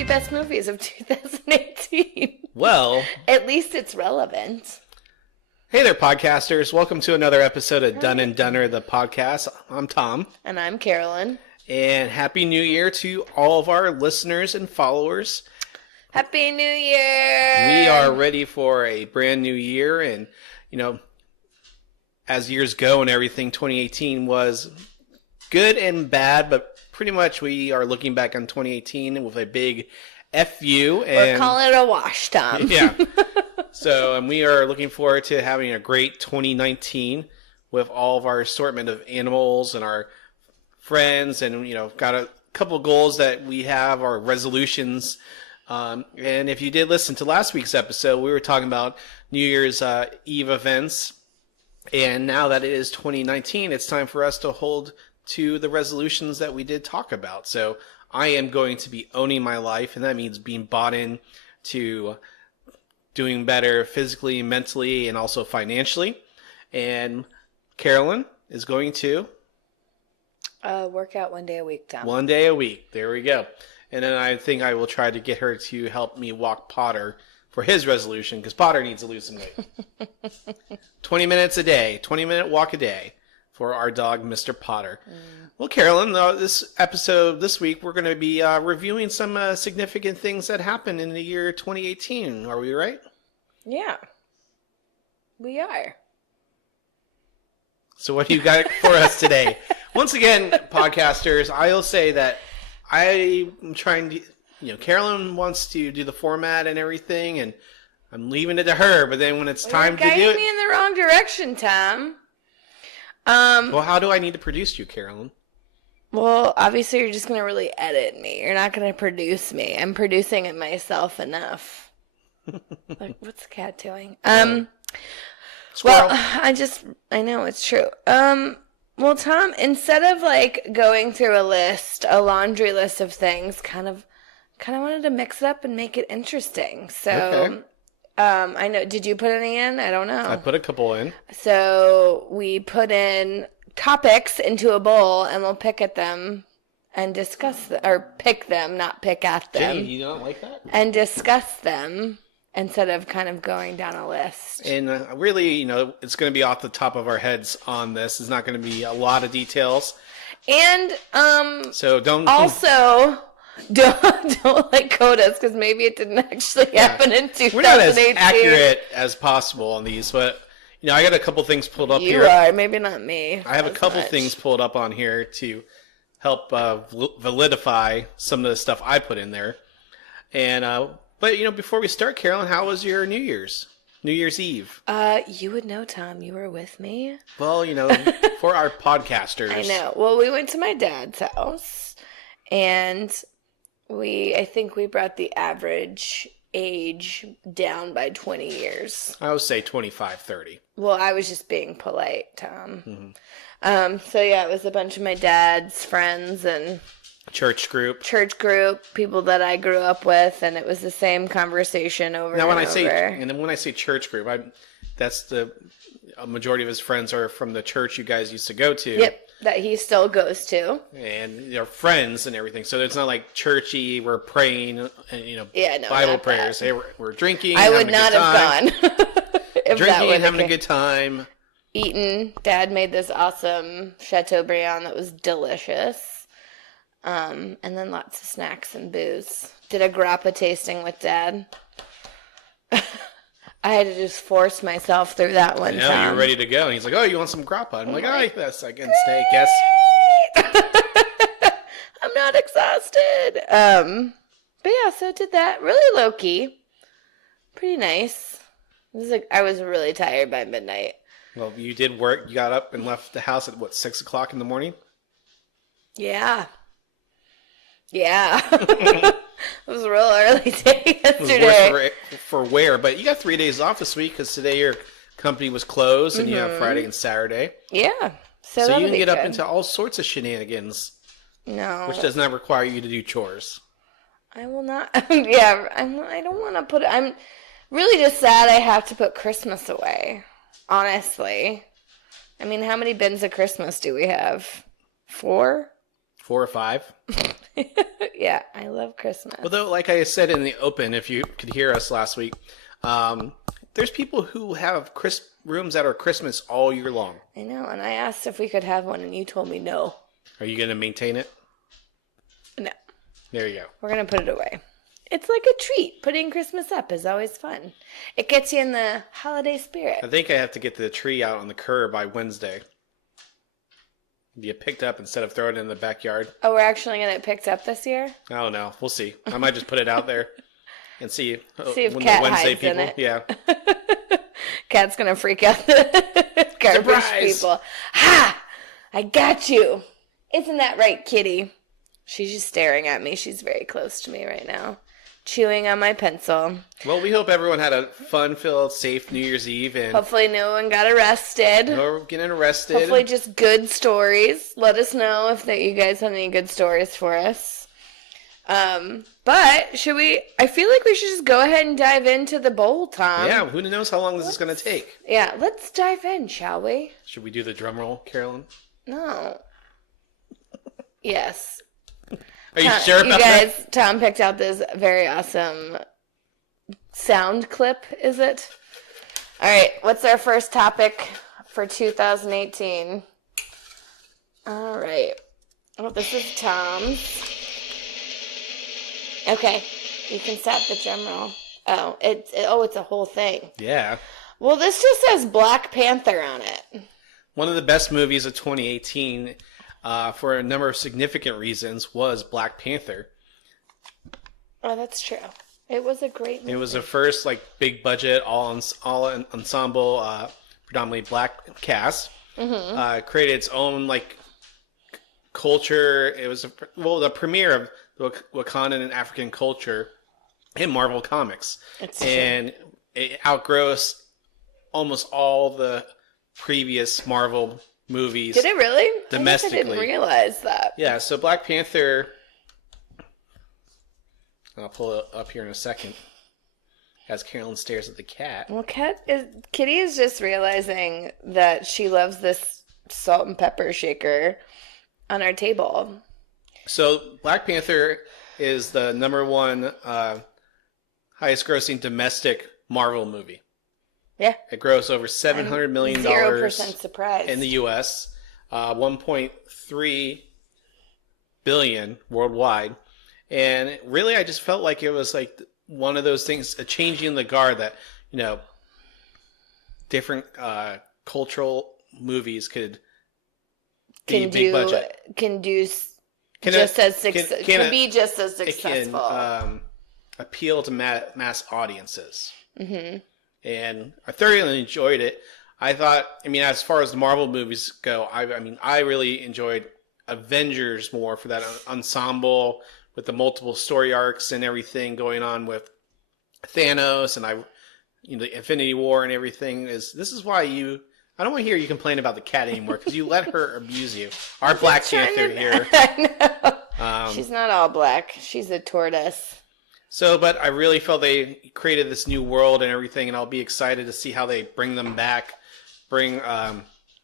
50 best movies of 2018. Well, at least it's relevant. Hey there, podcasters. Welcome to another episode of Done and Dunner, the podcast. I'm Tom. And I'm Carolyn. And Happy New Year to all of our listeners and followers. Happy New Year! We are ready for a brand new year. And, you know, as years go and everything, 2018 was good and bad, but pretty much we are looking back on 2018 with a big FU. We're calling it a wash, Tom. Yeah. So, and we are looking forward to having a great 2019 with all of our assortment of animals and our friends, and, you know, got a couple of goals that we have, our resolutions. And if you did listen to last week's episode, we were talking about New Year's Eve events. And now that it is 2019, it's time for us to hold to the resolutions that we did talk about. So I am going to be owning my life, and that means being bought in to doing better physically, mentally, and also financially. And Carolyn is going to work out one day a week, Tom. One day a week. There we go. And then I think I will try to get her to help me walk Potter for his resolution, because Potter needs to lose some weight. 20 minutes a day, 20-minute walk a day for our dog, Mr. Potter. Well, Carolyn, this episode this week, we're going to be reviewing some significant things that happened in the year 2018. Are we right? Yeah, we are. So what do you got for us today? Once again, podcasters, I'll say that I'm trying to, you know, Carolyn wants to do the format and everything, and I'm leaving it to her, but then when it's time to do it... You're guiding me in the wrong direction, Tom. Well, how do I need to produce you, Carolyn? Well, obviously you're just going to really edit me. You're not going to produce me. I'm producing it myself enough. Like, what's the cat doing? Squirrel. Well, I know it's true. Well, Tom, instead of like going through a laundry list of things, kind of wanted to mix it up and make it interesting. So, Okay. I know, did you put any in? I don't know. I put a couple in. So we put in topics into a bowl, and we'll pick at them and discuss them, or pick them, not pick at them. Jenny, you don't like that? And discuss them instead of kind of going down a list. And really, you know, it's going to be off the top of our heads on this. It's not going to be a lot of details. And so don't like quote us, because maybe it didn't actually happen in 2018. We're not as accurate as possible on these, but you know, I got a couple things pulled up here. You are, maybe not me. I have a couple things pulled up on here to help validify some of the stuff I put in there. And but you know, before we start, Carolyn, how was your New Year's Eve? You would know, Tom. You were with me. Well, you know, for our podcasters. I know. Well, we went to my dad's house, and I think we brought the average age down by 20 years. I would say 25, 30. Well, I was just being polite, Tom. Mm-hmm. So yeah, it was a bunch of my dad's friends and church group, people that I grew up with, and it was the same conversation over and over. When I say church group, that's a majority of his friends are from the church you guys used to go to. Yep, that he still goes to. And they're friends and everything. So it's not like churchy, we're praying, and, you know, Bible prayers. They were drinking. I would not have gone. Drinking and having a good time. Eating. Dad made this awesome Chateaubriand that was delicious. And then lots of snacks and booze. Did a grappa tasting with Dad. I had to just force myself through that one time. Yeah, you're ready to go. And he's like, oh, you want some grappa? I'm like, oh, yes, I can steak, yes. I'm not exhausted. But yeah, so I did that. Really low-key. Pretty nice. I was really tired by midnight. Well, you did work. You got up and left the house at, 6 o'clock in the morning? Yeah. It was a real early day yesterday. It was worse for wear, but you got 3 days off this week because today your company was closed and you have Friday and Saturday. Yeah. So you can get up into all sorts of shenanigans. No. Which does not require you to do chores. I will not. Yeah, I don't want to put it. I'm really just sad I have to put Christmas away. Honestly. I mean, how many bins of Christmas do we have? 4? 4 or 5? Yeah, I love Christmas. Although, like I said in the open, if you could hear us last week, there's people who have rooms that are Christmas all year long. I know, and I asked if we could have one, and you told me no. Are you going to maintain it? No. There you go. We're going to put it away. It's like a treat. Putting Christmas up is always fun. It gets you in the holiday spirit. I think I have to get the tree out on the curb by Wednesday. Get picked up instead of throwing it in the backyard. Oh, we're actually going to get picked up this year? I don't know. We'll see. I might just put it out there and see if when Cat the Wednesday hides people. in it. Yeah. Cat's going to freak out the garbage Surprise! people. Ha! I got you. Isn't that right, kitty? She's just staring at me. She's very close to me right now. Chewing on my pencil. Well, we hope everyone had a fun-filled, safe New Year's Eve. And hopefully no one got arrested. no getting arrested. Hopefully just good stories. Let us know if you guys have any good stories for us. But I feel like we should just go ahead and dive into the bowl, Tom. Yeah, who knows how long this is going to take. Yeah, let's dive in, shall we? Should we do the drum roll, Carolyn? No. Yes. Are you sure about that? Tom picked out this very awesome sound clip, is it? All right, what's our first topic for 2018? All right. Oh, this is Tom's. Okay, you can stop the drum roll. Oh, it's a whole thing. Yeah. Well, this just says Black Panther on it. One of the best movies of 2018, for a number of significant reasons, was Black Panther. Oh, that's true. It was a great movie. It was the first big budget, all ensemble, predominantly black cast. Mm-hmm. Created its own culture. It was the premiere of the Wakandan and African culture in Marvel Comics, and it outgrossed almost all the previous Marvel movies. Did it really? Domestically. I didn't realize that. Yeah, so Black Panther, I'll pull it up here in a second as Carolyn stares at the cat. Well, Kitty is just realizing that she loves this salt and pepper shaker on our table. So Black Panther is the number one highest grossing domestic Marvel movie. Yeah. It grossed over $700 million 0% surprise in the U.S., 1.3 billion worldwide. And really, I just felt like it was one of those things, a changing in the guard that, different cultural movies could be big budget. Can be just as successful. It can appeal to mass audiences. Mm-hmm. And I thoroughly enjoyed it. I thought, as far as the Marvel movies go, I really enjoyed Avengers more for that ensemble with the multiple story arcs and everything going on with Thanos and the Infinity War and everything. This is why I don't want to hear you complain about the cat anymore because you let her abuse you. Our Black Panther here. I know. She's not all black. She's a tortoise. But I really felt they created this new world and everything, and I'll be excited to see how they bring them back, bring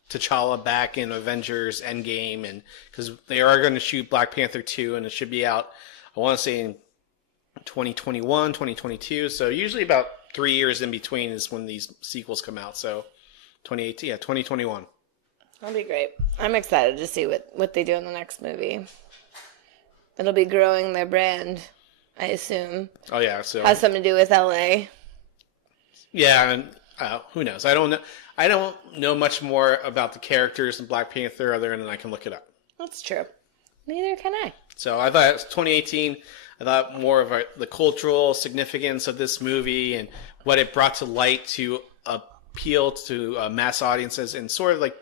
T'Challa back in Avengers Endgame, and because they are going to shoot Black Panther 2, and it should be out, I want to say in 2021, 2022. So usually about 3 years in between is when these sequels come out. So 2018, 2021. That'll be great. I'm excited to see what they do in the next movie. It'll be growing their brand, I assume. Oh yeah, so has something to do with LA. Yeah, and who knows? I don't know much more about the characters in Black Panther other than I can look it up. That's true. Neither can I. So I thought 2018. I thought more of the cultural significance of this movie and what it brought to light to appeal to mass audiences and sort of the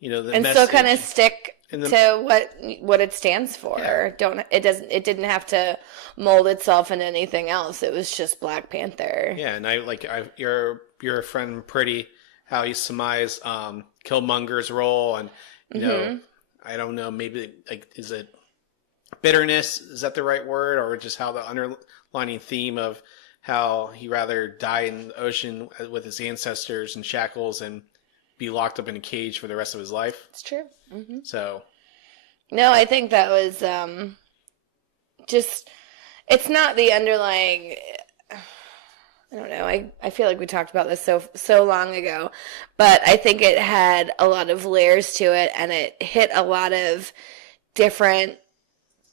and message. Still kind of stick to what it stands for. Yeah. It didn't have to mold itself into anything else. It was just Black Panther. Yeah, and your friend Pretty, how he surmised Killmonger's role, and you know, I don't know, maybe is it bitterness? Is that the right word, or just how the underlining theme of how he rather die in the ocean with his ancestors in shackles and be locked up in a cage for the rest of his life? It's true. Mm-hmm. So, no, I think that was just, it's not the underlying, I don't know, I feel like we talked about this so long ago, but I think it had a lot of layers to it, and it hit a lot of different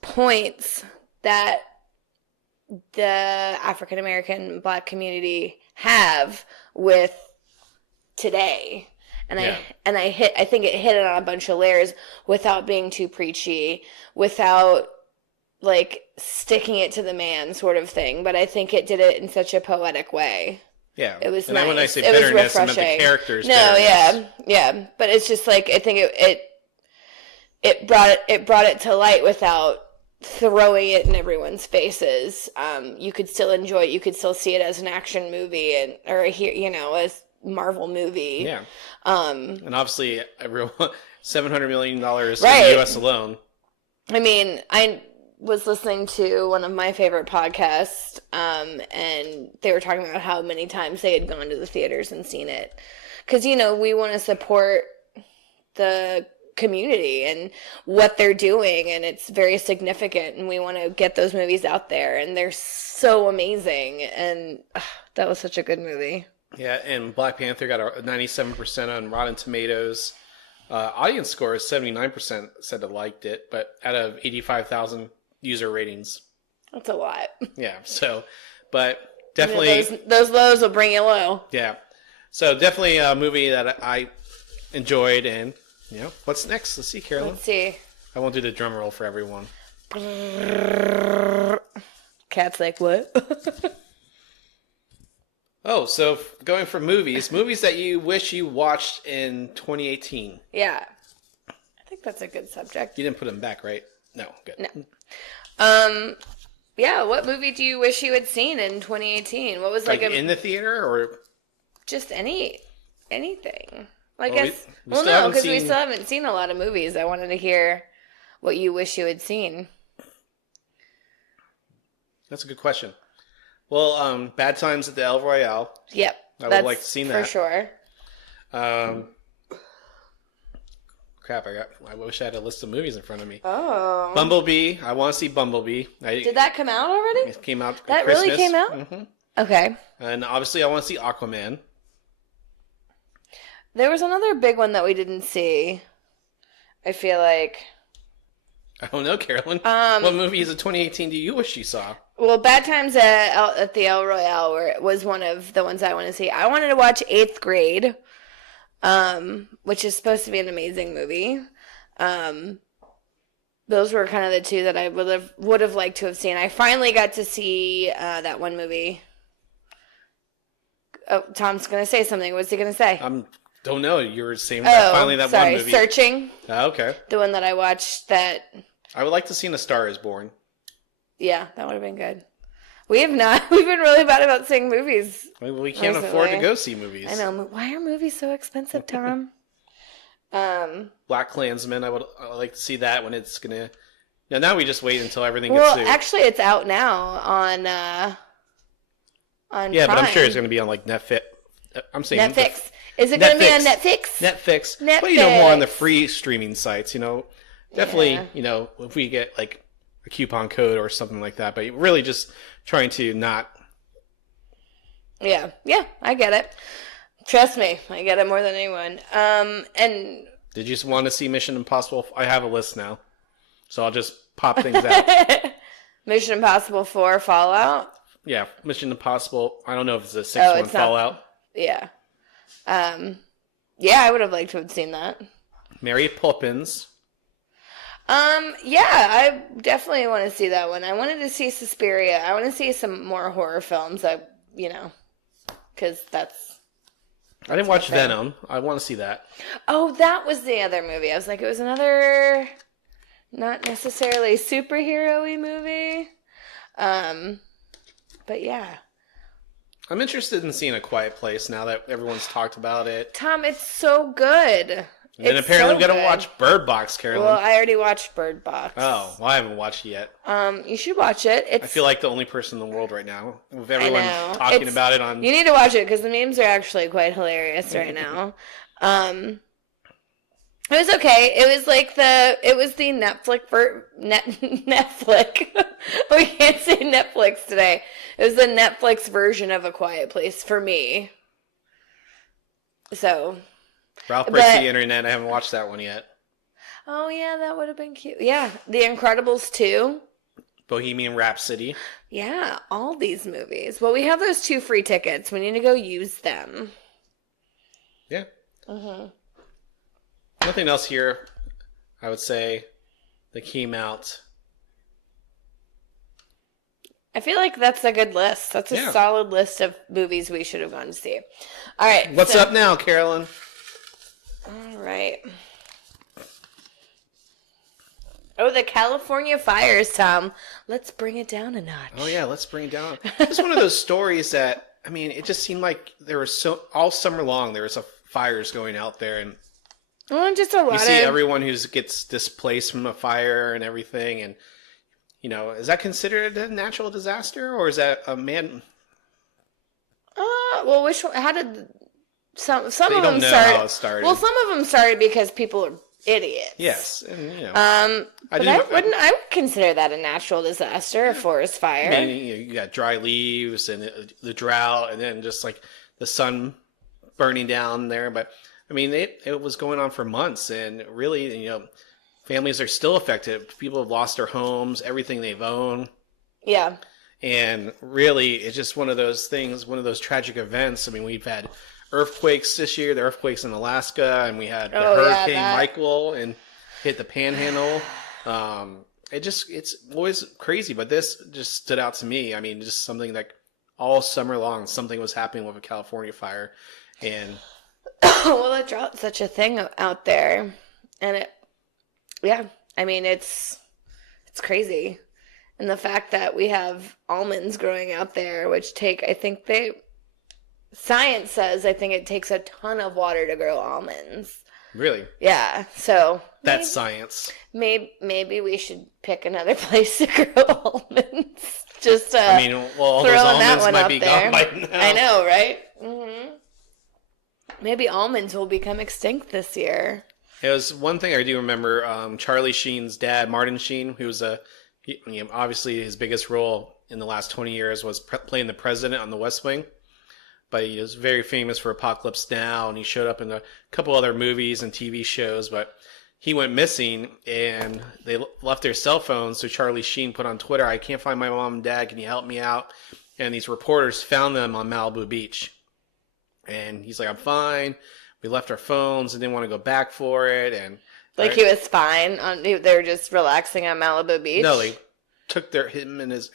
points that the African American Black community have with today. And I think it hit it on a bunch of layers without being too preachy, without like sticking it to the man sort of thing. But I think it did it in such a poetic way. Yeah. It was and nice. Then when I say bitterness, I meant the characters. No, bitterness. yeah. But it's just like, I think it brought it to light without throwing it in everyone's faces. You could still enjoy it. You could still see it as an action movie or a Marvel movie. Yeah. And obviously, everyone $700 million in the U.S. alone. I mean, I was listening to one of my favorite podcasts, and they were talking about how many times they had gone to the theaters and seen it. Because, we want to support the community and what they're doing, and it's very significant, and we want to get those movies out there, and they're so amazing, and that was such a good movie. Yeah, and Black Panther got a 97% on Rotten Tomatoes. Audience score is 79% said they liked it, but out of 85,000 user ratings. That's a lot. Yeah, so, but definitely... Those lows will bring you low. Yeah. So definitely a movie that I enjoyed, and, what's next? Let's see, Carolyn. Let's see. I won't do the drum roll for everyone. Cat's like, what? Oh, so going for movies that you wish you watched in 2018. Yeah. I think that's a good subject. You didn't put them back, right? No, good. No. Yeah, what movie do you wish you had seen in 2018? What was in the theater or just anything? I Well, guess. we still haven't seen a lot of movies. I wanted to hear what you wish you had seen. That's a good question. Well, Bad Times at the El Royale. Yep. I would like to see that. For sure. Crap, I wish I had a list of movies in front of me. Oh. Bumblebee. I want to see Bumblebee. Did that come out already? It came out That Christmas. really came out? Mm-hmm. Okay. And obviously I want to see Aquaman. There was another big one that we didn't see. I feel like. I don't know, Carolyn. What movies of 2018 do you wish you saw? Well, Bad Times at the El Royale was one of the ones I want to see. I wanted to watch 8th Grade, which is supposed to be an amazing movie. Those were kind of the two that I would have liked to have seen. I finally got to see that one movie. Oh, Tom's going to say something. What's he going to say? Don't know. You were saying finally that one movie. Searching. Oh, okay. The one that I watched that... I would like to see A Star Is Born. Yeah, that would have been good. We've been really bad about seeing movies. We can't afford to go see movies. I know. Why are movies so expensive, Tom? Black Klansman, I would like to see that when it's going to... Now we just wait until everything gets sued. Well, actually, it's out now on Yeah, Prime. But I'm sure it's going to be on like Netflix. I'm saying Netflix. Is it going to be on Netflix? Netflix. Netflix. But, more on the free streaming sites, Definitely, if we get like a coupon code or something like that, but really just trying to not. Yeah, I get it. Trust me, I get it more than anyone. And did you want to see Mission Impossible? I have a list now, so I'll just pop things out. Mission Impossible 4 Fallout. Yeah, Mission Impossible. I don't know if it's the sixth one, Fallout. Yeah. Yeah, I would have liked to have seen that. Mary Poppins. Yeah, I definitely want to see that one. I wanted to see Suspiria. I want to see some more horror films. Because that's I didn't watch Venom. I want to see that. Oh, that was the other movie. I was like, it was another, not necessarily superhero-y movie. But yeah. I'm interested in seeing A Quiet Place now that everyone's talked about it. Tom, it's so good. And then apparently we got to watch Bird Box, Carolyn. Well, I already watched Bird Box. Oh, well, I haven't watched it yet. You should watch it. I feel like the only person in the world right now with everyone talking about it on. You need to watch it because the memes are actually quite hilarious right now. It was okay. It was like the Netflix. We can't say Netflix today. It was the Netflix version of A Quiet Place for me. So. Ralph Breaks the Internet. I haven't watched that one yet. Oh, yeah, that would have been cute. Yeah, The Incredibles 2. Bohemian Rhapsody. Yeah, all these movies. Well, we have those 2 free tickets. We need to go use them. Yeah. Nothing else here, I would say, that came out. I feel like that's a good list. That's a solid list of movies we should have gone to see. All right. What's up now, Carolyn? All right. Oh, the California fires, Tom. Let's bring it down a notch. Oh, yeah, let's bring it down. It's one of those stories that, I mean, it just seemed like there was all summer long, there was fires going out there. And just a lot you see everyone who gets displaced from a fire and everything. And, you know, is that considered a natural disaster, or is that a man? Well, which one? How did some of them don't know start? How it started. Well, some of them started because people are idiots. Yes, and you know. I would consider that a natural disaster, a forest fire. I mean, you got dry leaves and the drought, and then just like the sun burning down there. But I mean, it was going on for months, and really, you know, families are still affected. People have lost their homes, everything they've owned. Yeah. And really, it's just one of those things, one of those tragic events. I mean, we've had earthquakes this year, the earthquakes in Alaska, and we had the Hurricane Michael and hit the Panhandle. It's always crazy, but this just stood out to me. I mean, just something like all summer long, something was happening with a California fire. And well, the drought's such a thing out there, and I mean, it's crazy. And the fact that we have almonds growing out there, which science says, I think it takes a ton of water to grow almonds. Really? Yeah. So that's science. Maybe we should pick another place to grow almonds. Just I mean, well, all those almonds might be gone by now. I know, right? Mm-hmm. Maybe almonds will become extinct this year. It was one thing I do remember. Charlie Sheen's dad, Martin Sheen, who was obviously his biggest role in the last 20 years was playing the president on The West Wing. But he was very famous for Apocalypse Now, and he showed up in a couple other movies and TV shows. But he went missing, and they left their cell phones. So Charlie Sheen put on Twitter, "I can't find my mom and dad. Can you help me out?" And these reporters found them on Malibu Beach. And he's like, "I'm fine. We left our phones and didn't want to go back for it." And he was fine. They were just relaxing on Malibu Beach? No, they took him and his...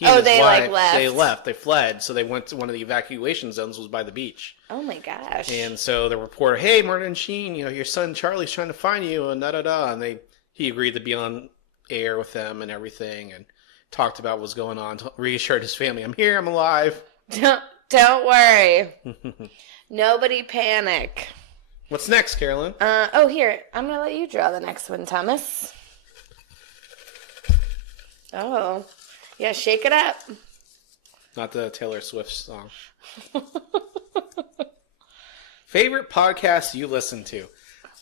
They left. They left. They fled. So they went to one of the evacuation zones, was by the beach. Oh my gosh! And so the reporter, "Hey, Martin Sheen, your son Charlie's trying to find you," and And he agreed to be on air with them and everything, and talked about what was going on. Reassured his family, "I'm here. I'm alive. Don't worry. Nobody panic." What's next, Carolyn? Here, I'm gonna let you draw the next one, Thomas. Oh. Yeah, shake it up. Not the Taylor Swift song. Favorite podcast you listen to?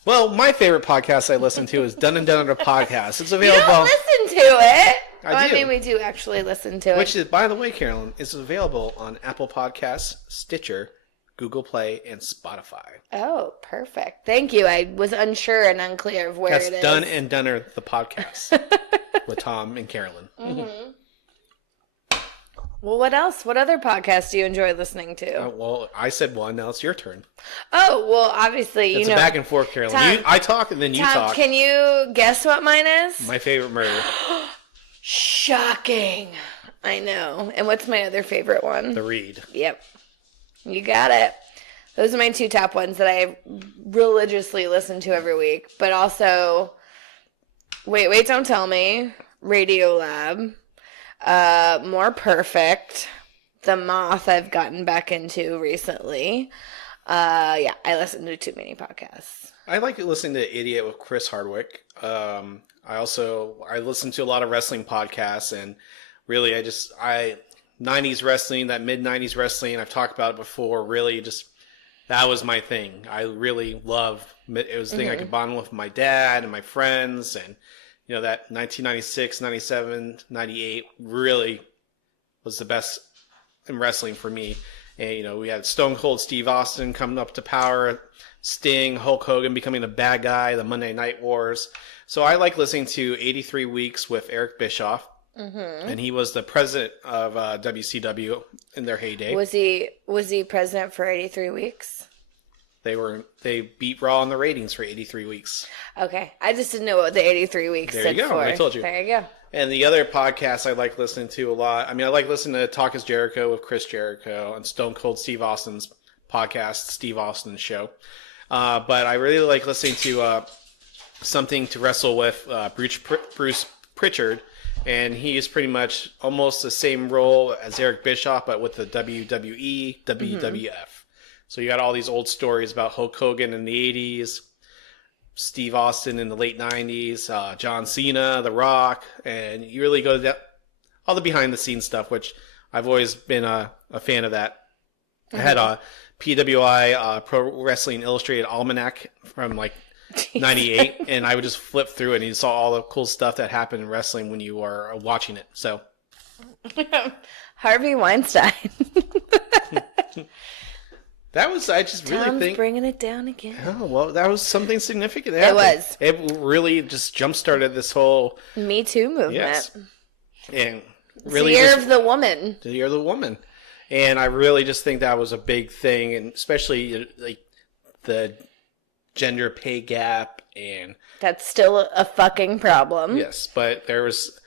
Well, my favorite podcast I listen to is Dun and Dunner Podcast. It's available. You don't listen to it. I do. I mean, we do actually listen to it. Which is, by the way, Carolyn, is available on Apple Podcasts, Stitcher, Google Play, and Spotify. Oh, perfect. Thank you. I was unsure and unclear of where it is. That's Dun and Dunner, the podcast, with Tom and Carolyn. Mm-hmm. Well, what else? What other podcasts do you enjoy listening to? Well, I said one. Now it's your turn. Oh, well, obviously, it's a back and forth, Carolyn. I talk and then you talk. Can you guess what mine is? My favorite murder. Shocking. I know. And what's my other favorite one? The Read. Yep. You got it. Those are my 2 top ones that I religiously listen to every week. But also, Wait, Don't Tell Me, Radio Lab. More Perfect, The Moth I've gotten back into recently. I listen to too many podcasts. I like listening to Idiot with Chris Hardwick. I listen to a lot of wrestling podcasts, and really 90s wrestling, that mid-90s wrestling, I've talked about it before, really just that was my thing. I really loved it. Was the thing I could bond with my dad and my friends. And, you know, that 1996, 97, 98 really was the best in wrestling for me. And, you know, we had Stone Cold Steve Austin coming up to power, Sting, Hulk Hogan becoming the bad guy, the Monday Night Wars. So I like listening to 83 Weeks with Eric Bischoff. And he was the president of WCW in their heyday. Was he president for 83 weeks? They beat Raw in the ratings for 83 weeks. Okay. I just didn't know what the 83 weeks there you go. for. I told you. There you go. And the other podcasts I like listening to a lot. I mean, I like listening to Talk is Jericho with Chris Jericho and Stone Cold Steve Austin's podcast, Steve Austin's show. But I really like listening to Something to Wrestle with Bruce Pritchard. And he is pretty much almost the same role as Eric Bischoff, but with the WWE, WWF. So you got all these old stories about Hulk Hogan in the 80s, Steve Austin in the late 90s, John Cena, The Rock, and you really go to all the behind-the-scenes stuff, which I've always been a fan of that. I had a PWI Pro Wrestling Illustrated Almanac from like 98, and I would just flip through it and you saw all the cool stuff that happened in wrestling when you were watching it. So Harvey Weinstein. That was, I just really Tom's think, bringing it down again. Oh, well, that was something significant. It was. It really just jump-started this whole Me Too movement. Yes. And It's really the year of the woman. The year of the woman. And I really just think that was a big thing, and especially like the gender pay gap and That's still a fucking problem. yes, but there was,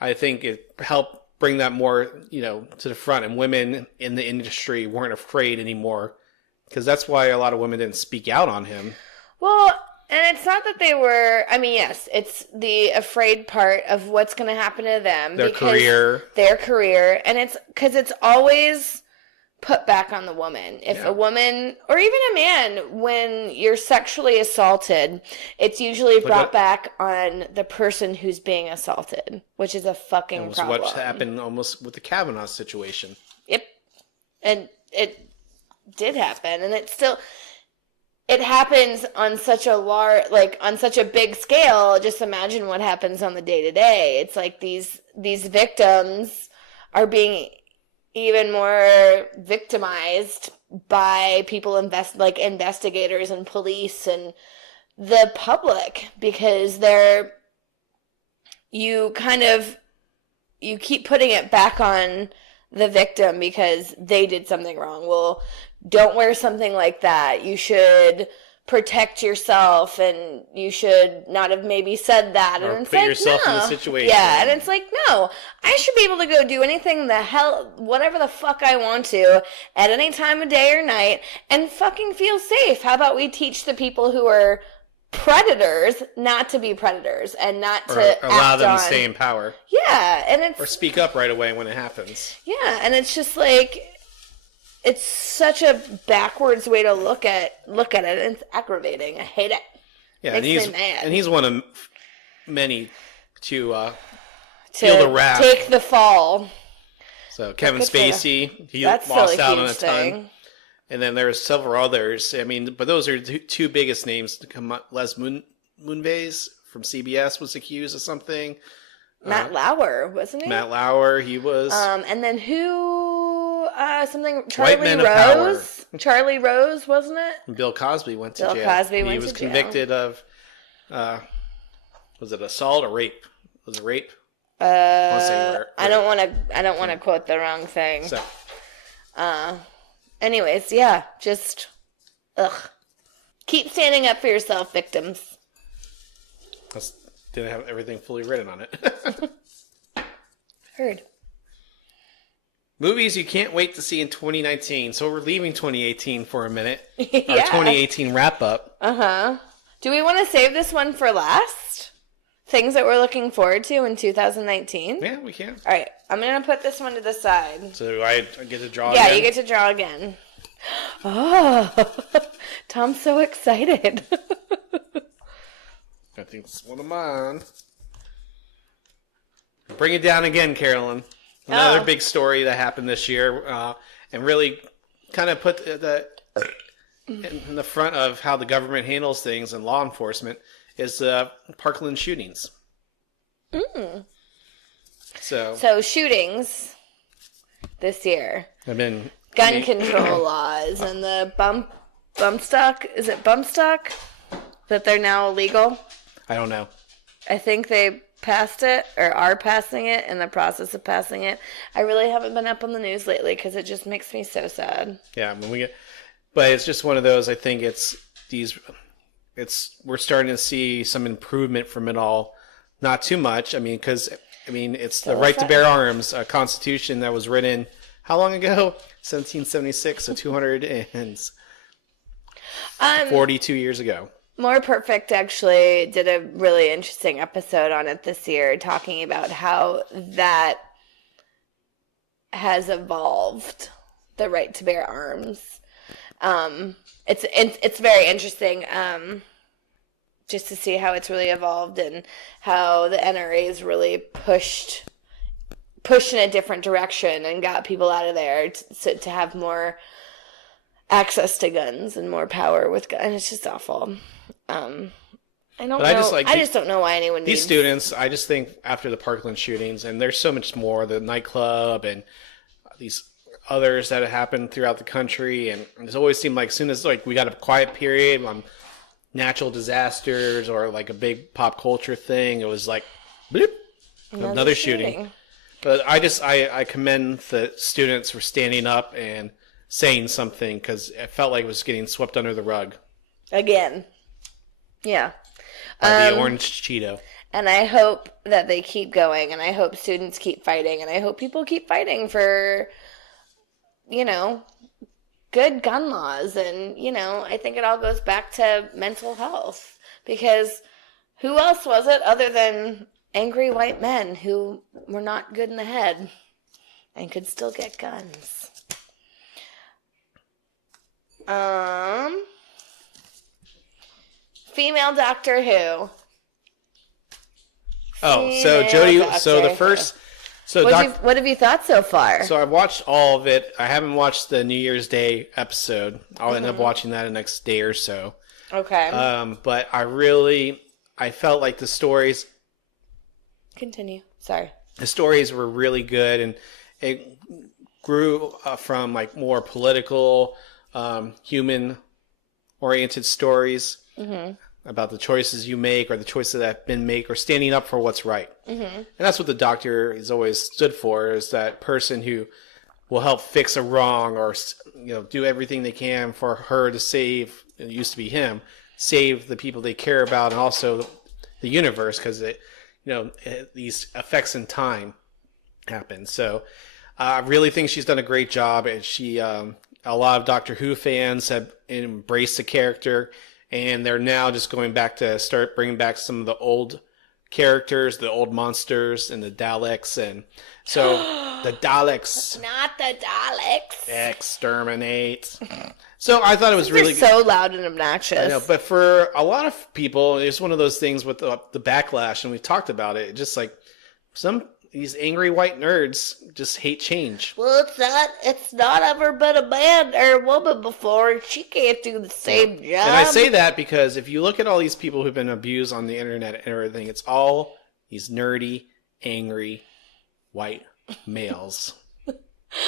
I think it helped bring that more, you know, to the front, and women in the industry weren't afraid anymore, because that's why a lot of women didn't speak out on him. Well, and it's not that they were, I mean, yes, it's the afraid part of what's going to happen to them. Their career. Their career. And it's because it's always put back on the woman. If a woman, or even a man, when you're sexually assaulted, it's usually brought back on the person who's being assaulted, which is a fucking problem. What happened almost with the Kavanaugh situation. Yep. And it did happen. And it's still, it happens on such a on such a big scale. Just imagine what happens on the day-to-day. It's like these victims are being even more victimized by people investigators and police and the public, because you keep putting it back on the victim because they did something wrong. Well, don't wear something like that. You should protect yourself, and you should not have maybe said that. Or and it's put like, yourself no. in the situation. Yeah, and it's like, no, I should be able to go do anything whatever the fuck I want to at any time of day or night and fucking feel safe. How about we teach the people who are predators not to be predators and not to allow them to stay in power. Yeah, and it's... Or speak up right away when it happens. Yeah, and it's just like... It's such a backwards way to look at it, and it's aggravating. I hate it. Yeah, Makes me mad. And he's one of many to feel the wrath. Take the fall. So Kevin Spacey, he lost out on a ton. And then there's several others. I mean, but those are the two biggest names to come up. Les Moonves from CBS was accused of something. Matt Lauer, wasn't he? Matt Lauer, he was. And then who? Something. White Rose. Charlie Rose, wasn't it? Bill Cosby went to jail. Bill Cosby went to jail. He was convicted of. Was it assault or rape? Was it rape? I don't want to quote the wrong thing. So. Anyways, yeah, just keep standing up for yourself, victims. Didn't have everything fully written on it. Heard. Movies you can't wait to see in 2019. So we're leaving 2018 for a minute. Yeah. Our 2018 wrap up. Do we want to save this one for last? Things that we're looking forward to in 2019? Yeah, we can. All right. I'm going to put this one to the side. So I get to draw again? Yeah, you get to draw again. Oh, Tom's so excited. I think it's one of mine. Bring it down again, Carolyn. Another big story that happened this year, and really kind of put the in the front of how the government handles things and law enforcement is Parkland shootings. So shootings this year. I've been gun control laws and the bump stock. Is it bump stock that they're now illegal? I don't know. I think they passed it or are passing it, in the process of passing it. I really haven't been up on the news lately because it just makes me so sad. Yeah, but it's just one of those. I think we're starting to see some improvement from it all. Not too much. It's the right to bear arms, a constitution that was written how long ago? 1776, so 242 years ago. More Perfect actually did a really interesting episode on it this year, talking about how that has evolved, the right to bear arms. It's very interesting just to see how it's really evolved and how the NRA is really pushed in a different direction and got people out of there to have more access to guns and more power with guns. It's just awful. I just don't know why anyone these students. I just think after the Parkland shootings, and there's so much more, the nightclub and these others that have happened throughout the country, and it's always seemed like as soon as we got a quiet period on natural disasters or like a big pop culture thing, it was like bloop, another shooting. But I commend the students for standing up and saying something, because it felt like it was getting swept under the rug. Again. Yeah. By the orange Cheeto. And I hope that they keep going, and I hope students keep fighting, and I hope people keep fighting for, good gun laws. And, I think it all goes back to mental health, because who else was it other than angry white men who were not good in the head and could still get guns? Female Doctor Who. So Jodie. So the first. So what have you thought so far? So I've watched all of it. I haven't watched the New Year's Day episode. I'll end up watching that the next day or so. Okay. But I felt like the stories. Continue. Sorry. The stories were really good, and it grew from like more political, human-oriented stories. Mm-hmm. About the choices you make, or the choices that have been made, or standing up for what's right. Mm-hmm. And that's what the Doctor has always stood for, is that person who will help fix a wrong, or do everything they can for her to save, it used to be him, save the people they care about, and also the universe, because these effects in time happen. So I really think she's done a great job, and a lot of Doctor Who fans have embraced the character. And they're now just going back to start bringing back some of the old characters, the old monsters, and the Daleks. And so the Daleks. Not the Daleks. Exterminate. So I thought it was really so loud and obnoxious. I know, but for a lot of people, it's one of those things with the backlash, and we've talked about it. Just like these angry white nerds just hate change. Well, it's not ever been a man or a woman before, and she can't do the same job. And I say that because if you look at all these people who've been abused on the internet and everything, it's all these nerdy, angry, white males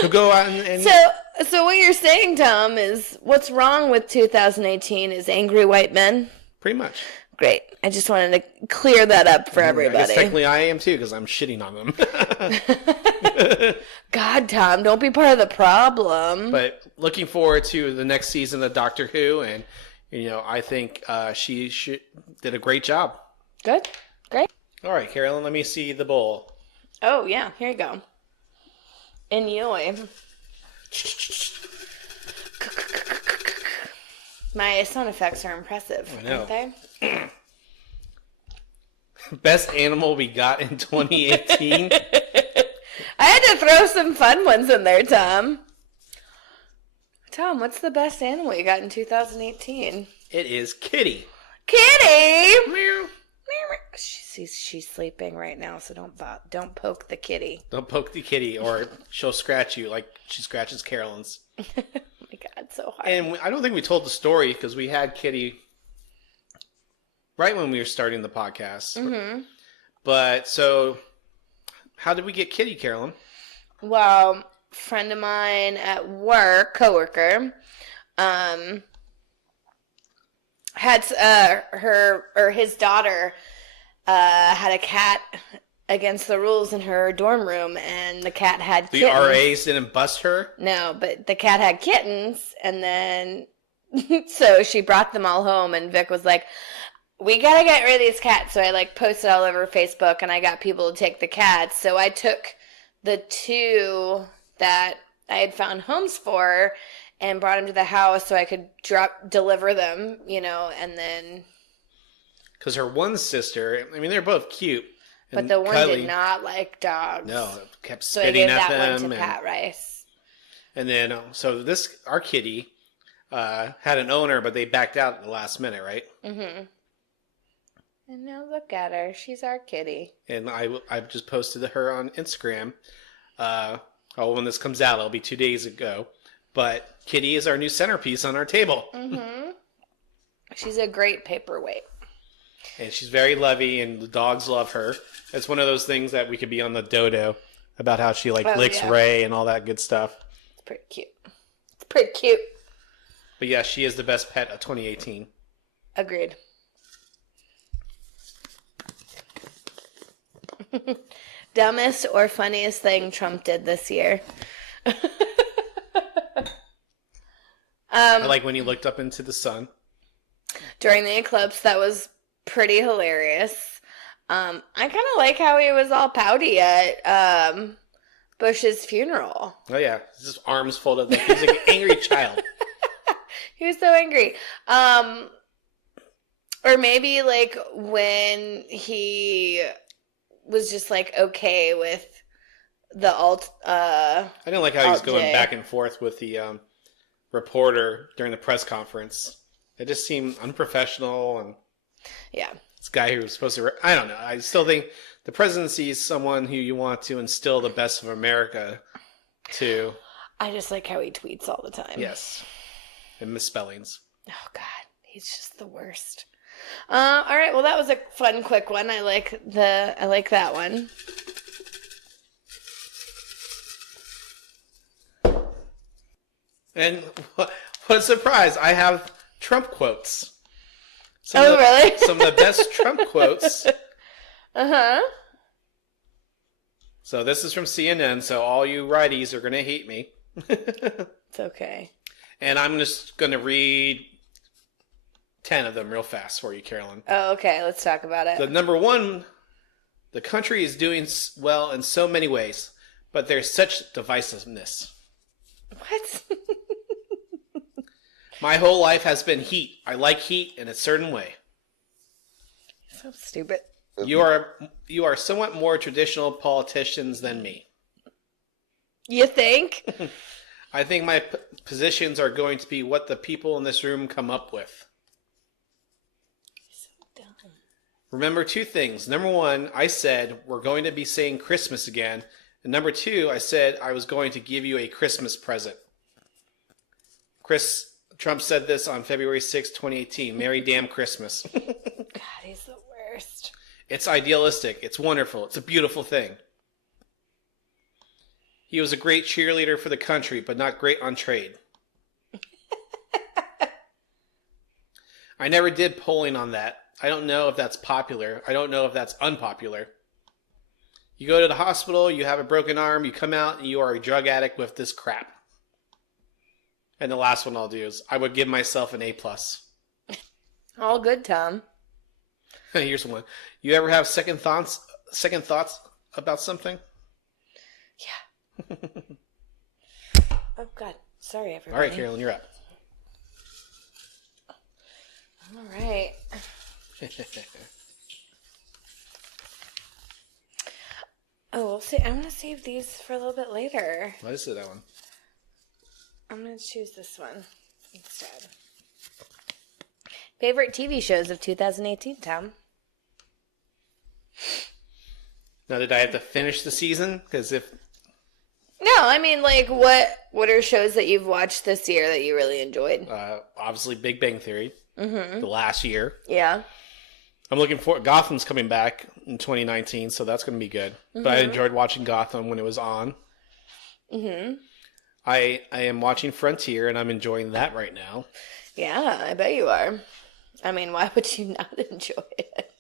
who go out and... So what you're saying, Tom, is what's wrong with 2018 is angry white men? Pretty much. Great. I just wanted to clear that up for everybody. I guess technically I am too, because I'm shitting on them. God, Tom, don't be part of the problem. But looking forward to the next season of Doctor Who, and I think she did a great job. Good. Great. All right, Carolyn, let me see the bowl. Oh, yeah. Here you go. Enjoy. My sound effects are impressive, aren't they? Best animal we got in 2018. I had to throw some fun ones in there, Tom. Tom, what's the best animal you got in 2018? It is Kitty. Kitty! Meow. She's sleeping right now, so don't poke the kitty. Don't poke the kitty, or she'll scratch you like she scratches Carolyn's. Oh my God, That's so hard. And I don't think we told the story because we had Kitty right when we were starting the podcast. Mm-hmm. But so, how did we get Kitty, Carolyn? Well, friend of mine at work, coworker, had his daughter had a cat against the rules in her dorm room, and the cat had kittens. The RAs didn't bust her? No, but the cat had kittens, and then so she brought them all home, and Vic was like, we gotta get rid of these cats. So I posted all over Facebook, and I got people to take the cats. So I took the 2 that I had found homes for and brought them to the house so I could deliver them, and then... Because her one sister, I mean, they're both cute. But the one did not like dogs. No, kept spitting at them. So I gave that one to Pat Rice. And then, so our kitty had an owner, but they backed out at the last minute, right? Mm-hmm. And now look at her. She's our kitty. And I just posted her on Instagram. When this comes out, it'll be 2 days ago. But Kitty is our new centerpiece on our table. Mm-hmm. She's a great paperweight. And she's very lovey, and the dogs love her. It's one of those things that we could be on the dodo about how she licks Ray and all that good stuff. It's pretty cute. It's pretty cute. But yeah, she is the best pet of 2018. Agreed. Dumbest or funniest thing Trump did this year? I like when he looked up into the sun. During the eclipse, that was pretty hilarious. I kind of like how he was all pouty at Bush's funeral. Oh yeah, his arms folded. He was like an angry child. He was so angry. Or maybe when he was just okay with the alt. I didn't like how he was going back and forth with the reporter during the press conference. It just seemed unprofessional, and this guy who was supposed to... I don't know. I still think the presidency is someone who you want to instill the best of America to. I just like how he tweets all the time. Yes. And misspellings. Oh, God. He's just the worst. All right. Well, that was a fun, quick one. I like that one. And what a surprise. I have Trump quotes. Really? Some of the best Trump quotes. Uh-huh. So this is from CNN, so all you righties are going to hate me. It's okay. And I'm just going to read 10 of them real fast for you, Carolyn. Oh, okay. Let's talk about it. The number one, the country is doing well in so many ways, but there's such divisiveness. What? My whole life has been heat. I like heat in a certain way. So stupid. You are somewhat more traditional politicians than me. You think? I think my positions are going to be what the people in this room come up with. So dumb. Remember 2 things. Number 1, I said we're going to be saying Christmas again. And number 2, I said I was going to give you a Christmas present. Trump said this on February 6, 2018. Merry damn Christmas. God, he's the worst. It's idealistic. It's wonderful. It's a beautiful thing. He was a great cheerleader for the country, but not great on trade. I never did polling on that. I don't know if that's popular. I don't know if that's unpopular. You go to the hospital, you have a broken arm, you come out, and you are a drug addict with this crap. And the last one I'll do is, I would give myself an A+. All good, Tom. Here's one. You ever have second thoughts about something? Yeah. Oh, God. Sorry, everybody. All right, Carolyn, you're up. All right. Oh, we'll see. I'm going to save these for a little bit later. Let's do that one. I'm going to choose this one instead. Favorite TV shows of 2018, Tom? Now, did I have to finish the season? Because if... No, I mean, like, what are shows that you've watched this year that you really enjoyed? Obviously, Big Bang Theory. The last year. Yeah. I'm looking for Gotham's coming back in 2019, so that's going to be good. But I enjoyed watching Gotham when it was on. I am watching Frontier, and I'm enjoying that right now. Yeah, I bet you are. I mean, why would you not enjoy it?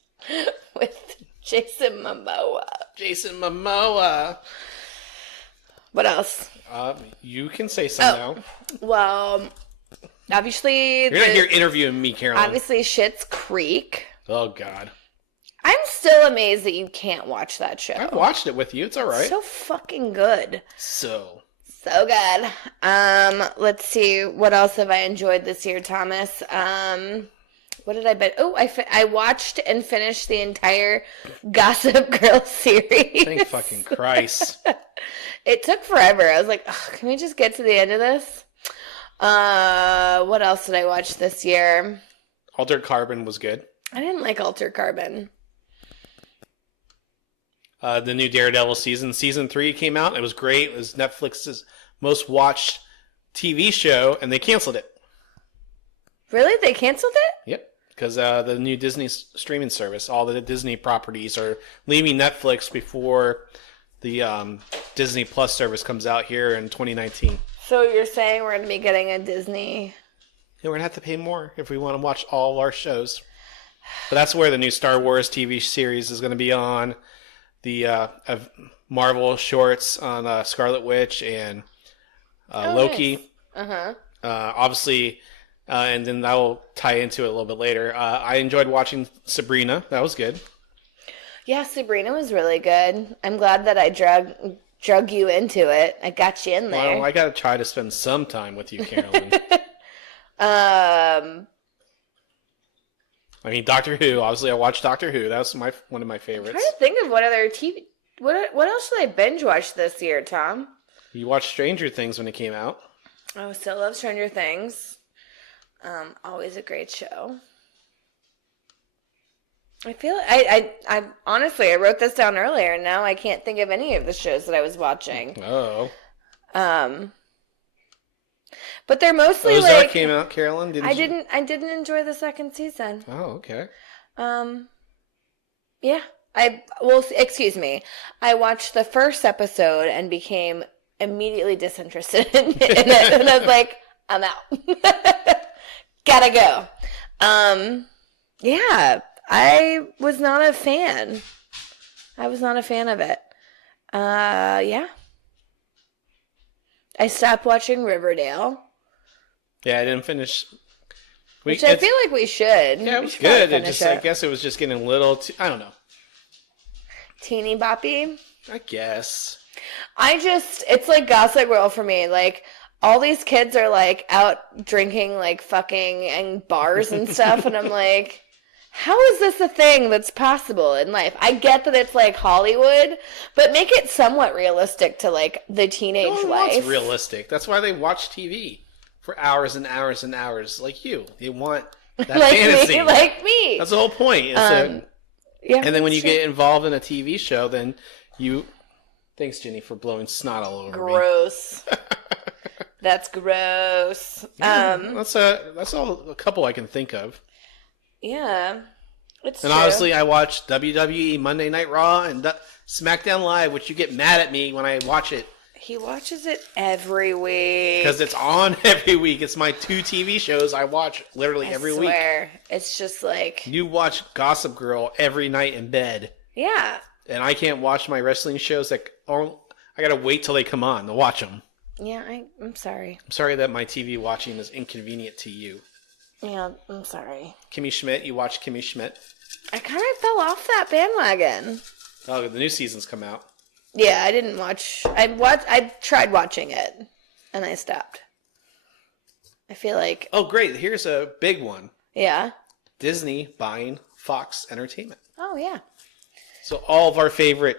With Jason Momoa. Jason Momoa. What else? You can say some now. Well, obviously... You're not here interviewing me, Carolyn. Obviously, Schitt's Creek. Oh, God. I'm still amazed that you can't watch that show. I've watched it with you. It's all right. So fucking good. So good. Let's see. What else have I enjoyed this year, Thomas? What did I bet? Oh, I watched and finished the entire Gossip Girl series. Thank fucking Christ. It took forever. I was like, can we just get to the end of this? What else did I watch this year? Altered Carbon was good. I didn't like Altered Carbon. The new Daredevil season. Season 3 came out. It was great. It was Netflix's most watched TV show, and they canceled it. Really? They canceled it? Yep. Because the new Disney streaming service, all the Disney properties are leaving Netflix before the Disney Plus service comes out here in 2019. So you're saying we're going to be getting a Disney... Yeah, we're going to have to pay more if we want to watch all of our shows. But that's where the new Star Wars TV series is going to be on. The Marvel shorts on Scarlet Witch and Loki. Nice. Obviously, and then that will tie into it a little bit later. I enjoyed watching Sabrina. That was good. Yeah, Sabrina was really good. I'm glad that I drug you into it. I got you in there. Well, I got to try to spend some time with you, Carolyn. I mean, Doctor Who. Obviously, I watched Doctor Who. That was one of my favorites. I'm trying to think of what other TV... What else did I binge watch this year, Tom? You watched Stranger Things when it came out. Oh, still love Stranger Things. Always a great show. I feel... I honestly, I wrote this down earlier, and now I can't think of any of the shows that I was watching. Oh. But they're mostly Ozark came out, Carolyn. I didn't enjoy the second season. Oh, okay. Yeah. Excuse me. I watched the first episode and became immediately disinterested in it, and I was like, I'm out. Gotta go. Yeah. I was not a fan. I was not a fan of it. Yeah. I stopped watching Riverdale. Yeah, I didn't finish. Which I feel like we should. Yeah, it was good. I guess it was just getting a little too, I don't know. Teeny boppy? I guess. It's like Gossip Girl for me. Like, all these kids are, like, out drinking, like, fucking in bars and stuff, and I'm like, how is this a thing that's possible in life? I get that it's, like, Hollywood, but make it somewhat realistic to, like, the teenage life. It's realistic. That's why they watch TV for hours and hours and hours, like you. They want that fantasy. Like me. That's the whole point. Yeah, and then when you get involved in a TV show, then you... Thanks, Jenny, for blowing snot all over me. Gross. That's gross. Yeah, that's all a couple I can think of. Yeah, it's true. And obviously, I watch WWE Monday Night Raw and SmackDown Live, which you get mad at me when I watch it. He watches it every week. Because it's on every week. It's my 2 TV shows I watch literally every week. I swear. It's just like... You watch Gossip Girl every night in bed. Yeah. And I can't watch my wrestling shows. I gotta wait till they come on to watch them. Yeah, I'm sorry. I'm sorry that my TV watching is inconvenient to you. Yeah, I'm sorry. Kimmy Schmidt, you watch Kimmy Schmidt? I kind of fell off that bandwagon. Oh, the new season's come out. Yeah, I didn't watch. I tried watching it, and I stopped. I feel like... Oh, great. Here's a big one. Yeah? Disney buying Fox Entertainment. Oh, yeah. So all of our favorite...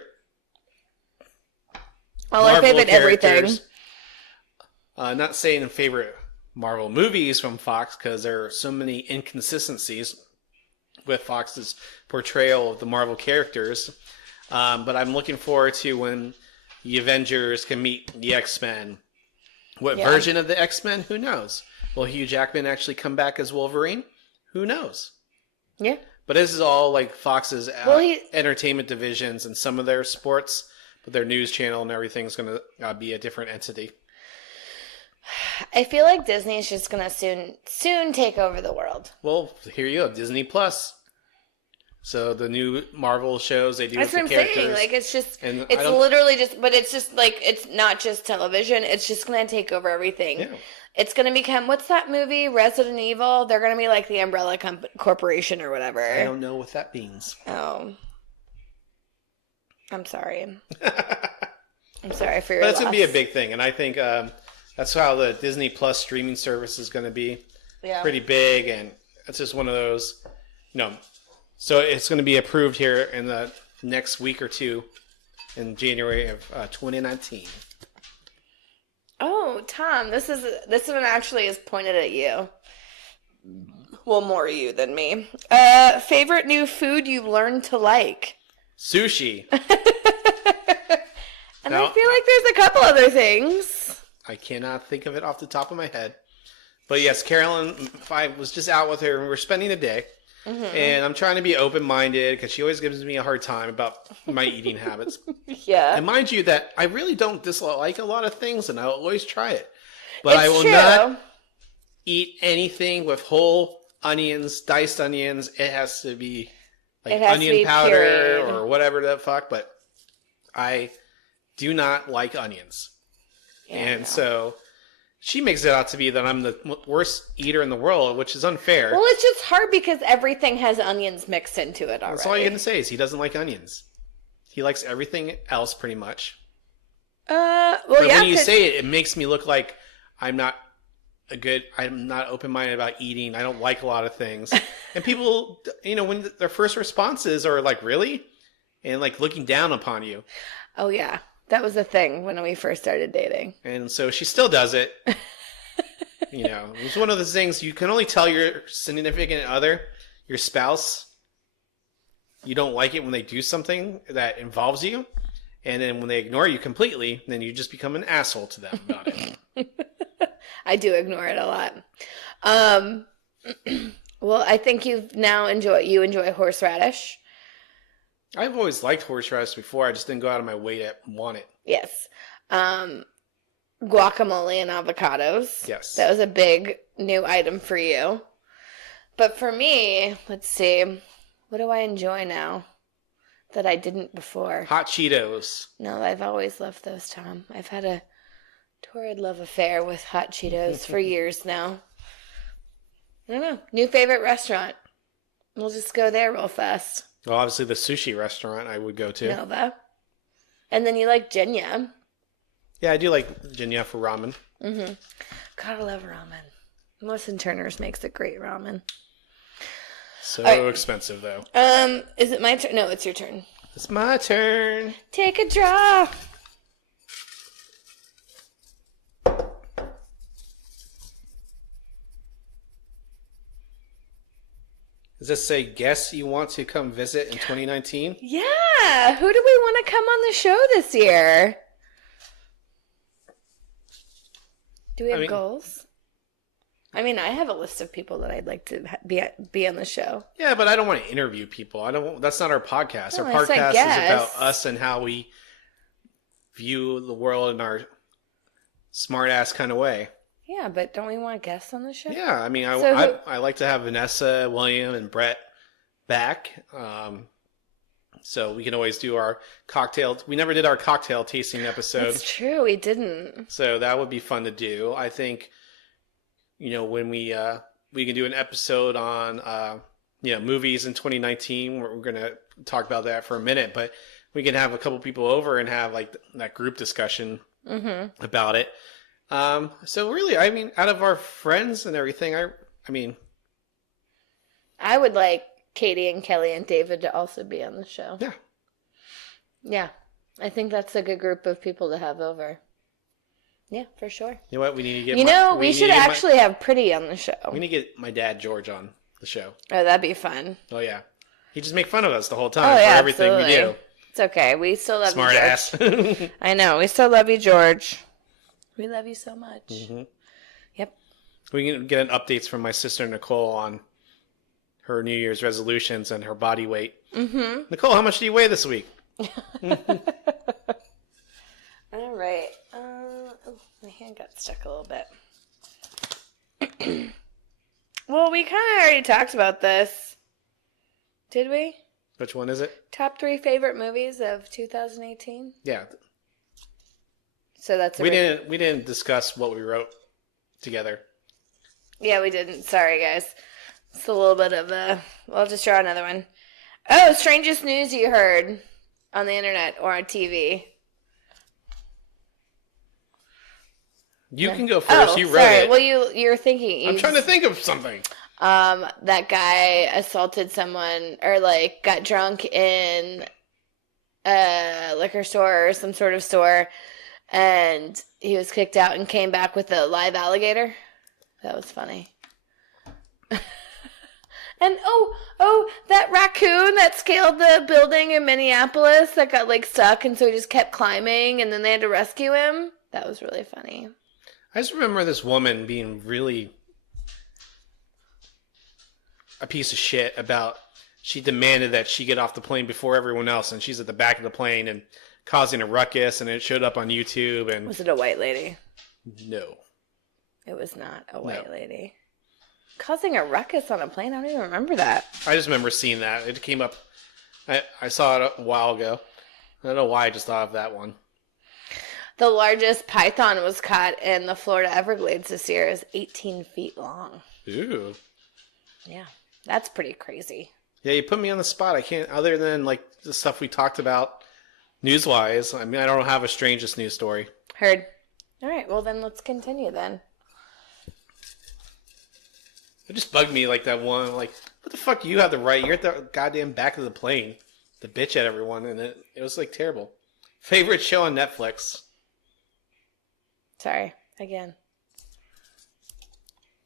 All our favorite everything. Not saying favorite Marvel movies from Fox, because there are so many inconsistencies with Fox's portrayal of the Marvel characters. But I'm looking forward to when the Avengers can meet the X-Men. What Yeah. version of the X-Men? Who knows? Will Hugh Jackman actually come back as Wolverine? Who knows? Yeah. But this is all like Fox's entertainment divisions and some of their sports, but their news channel and everything's going to be a different entity. I feel like Disney is just going to soon take over the world. Well, here you go, Disney Plus. So the new Marvel shows they do That's with what the I'm characters. saying. Like, it's just, And it's literally just, but it's just like, it's not just television. It's just going to take over everything. Yeah. It's going to become, what's that movie, Resident Evil? They're going to be like the Umbrella Corporation or whatever. I don't know what that means. Oh. I'm sorry. I'm sorry for your But it's loss. going to be a big thing. And I think that's how the Disney Plus streaming service is going to be. Yeah. Pretty big. And it's just one of those, So it's going to be approved here in the next week or two in January of 2019. Oh, Tom, this one actually is pointed at you. Well, more you than me. Favorite new food you've learned to like? Sushi. And Now, I feel like there's a couple other things. I cannot think of it off the top of my head. But yes, Carolyn, I was just out with her and we were spending the day. Mm-hmm. And I'm trying to be open-minded because she always gives me a hard time about my eating habits. Yeah. And mind you that I really don't dislike a lot of things and I'll always try it. But It's I will true. not eat anything with whole onions, diced onions. It has to be like onion powder or whatever the fuck. But I do not like onions. Yeah, and so she makes it out to be that I'm the worst eater in the world, which is unfair. Well, it's just hard because everything has onions mixed into it already. That's all you're going to say is he doesn't like onions. He likes everything else pretty much. Well, but yeah. when you say it, it makes me look like I'm not open-minded about eating. I don't like a lot of things. And people, when their first responses are like, really? And like looking down upon you. Oh, yeah. That was a thing when we first started dating. And so she still does it. It's one of those things you can only tell your significant other, your spouse, you don't like it when they do something that involves you. And then when they ignore you completely, then you just become an asshole to them about it. I do ignore it a lot. Well, I think you enjoy horseradish. I've always liked horseradish before. I just didn't go out of my way to want it. Yes. Guacamole and avocados. Yes. That was a big new item for you. But for me, let's see. What do I enjoy now that I didn't before? Hot Cheetos. No, I've always loved those, Tom. I've had a torrid love affair with Hot Cheetos for years now. I don't know. New favorite restaurant. We'll just go there real fast. Well, obviously the sushi restaurant I would go to. Nova. And then you like Jinya. Yeah, I do like Jinya for ramen. Mm-hmm. God, I love ramen. Melissa Turner's makes a great ramen. So expensive, though. Is it my turn? No, it's your turn. It's my turn. Take a draw. Does this say guests you want to come visit in 2019? Yeah. Who do we want to come on the show this year? Do we have goals? I mean, I have a list of people that I'd like to be on the show. Yeah, but I don't want to interview people. That's not our podcast. No, Our podcast is about us and how we view the world in our smart ass kind of way. Yeah, but don't we want guests on the show? Yeah, I mean, I like to have Vanessa, William, and Brett back. So we can always do our cocktail. We never did our cocktail tasting episode. That's true, we didn't. So that would be fun to do. I think, when we can do an episode on, movies in 2019. We're going to talk about that for a minute, but we can have a couple people over and have like that group discussion about it. So really, I mean, out of our friends and everything, I would like Katie and Kelly and David to also be on the show. Yeah. Yeah. I think that's a good group of people to have over. Yeah, for sure. You know what? We need to get we should actually have Pretty on the show. We need to get my dad, George, on the show. Oh, that'd be fun. Oh, yeah. He just make fun of us the whole time for everything absolutely. we do. It's okay. We still love Smart you, ass. I know. We still love you, George. We love you so much. Mm-hmm. Yep. We can get an updates from my sister Nicole on her New Year's resolutions and her body weight. Mm-hmm. Nicole, how much do you weigh this week? All right. My hand got stuck a little bit. Well, we kind of already talked about this. Did we? Which one is it? Top 3 favorite movies of 2018? Yeah. So that's we didn't discuss what we wrote together. Yeah, we didn't. Sorry, guys. It's a little bit of a... I'll just draw another one. Oh, strangest news you heard on the internet or on TV. You can go first. You wrote it. Well, you're thinking. I'm trying to think of something. That guy assaulted someone or got drunk in a liquor store or some sort of store, and he was kicked out and came back with a live alligator. That was funny. And that raccoon that scaled the building in Minneapolis that got stuck, and so he just kept climbing, and then they had to rescue him. That was really funny. I just remember this woman being really a piece of shit about, she demanded that she get off the plane before everyone else, and she's at the back of the plane and causing a ruckus, and it showed up on YouTube. And was it a white lady? No. It was not a white lady. Causing a ruckus on a plane? I don't even remember that. I just remember seeing that. It came up. I saw it a while ago. I don't know why I just thought of that one. The largest python was caught in the Florida Everglades this year. It was 18 feet long. Ooh. Yeah, that's pretty crazy. Yeah, you put me on the spot. I can't, other than the stuff we talked about news-wise. I mean, I don't have a strangest news story. Heard. All right, well then let's continue then. It just bugged me that one, what the fuck, you have the right, you're at the goddamn back of the plane to bitch at everyone, and it was terrible. Favorite show on Netflix? Sorry, again.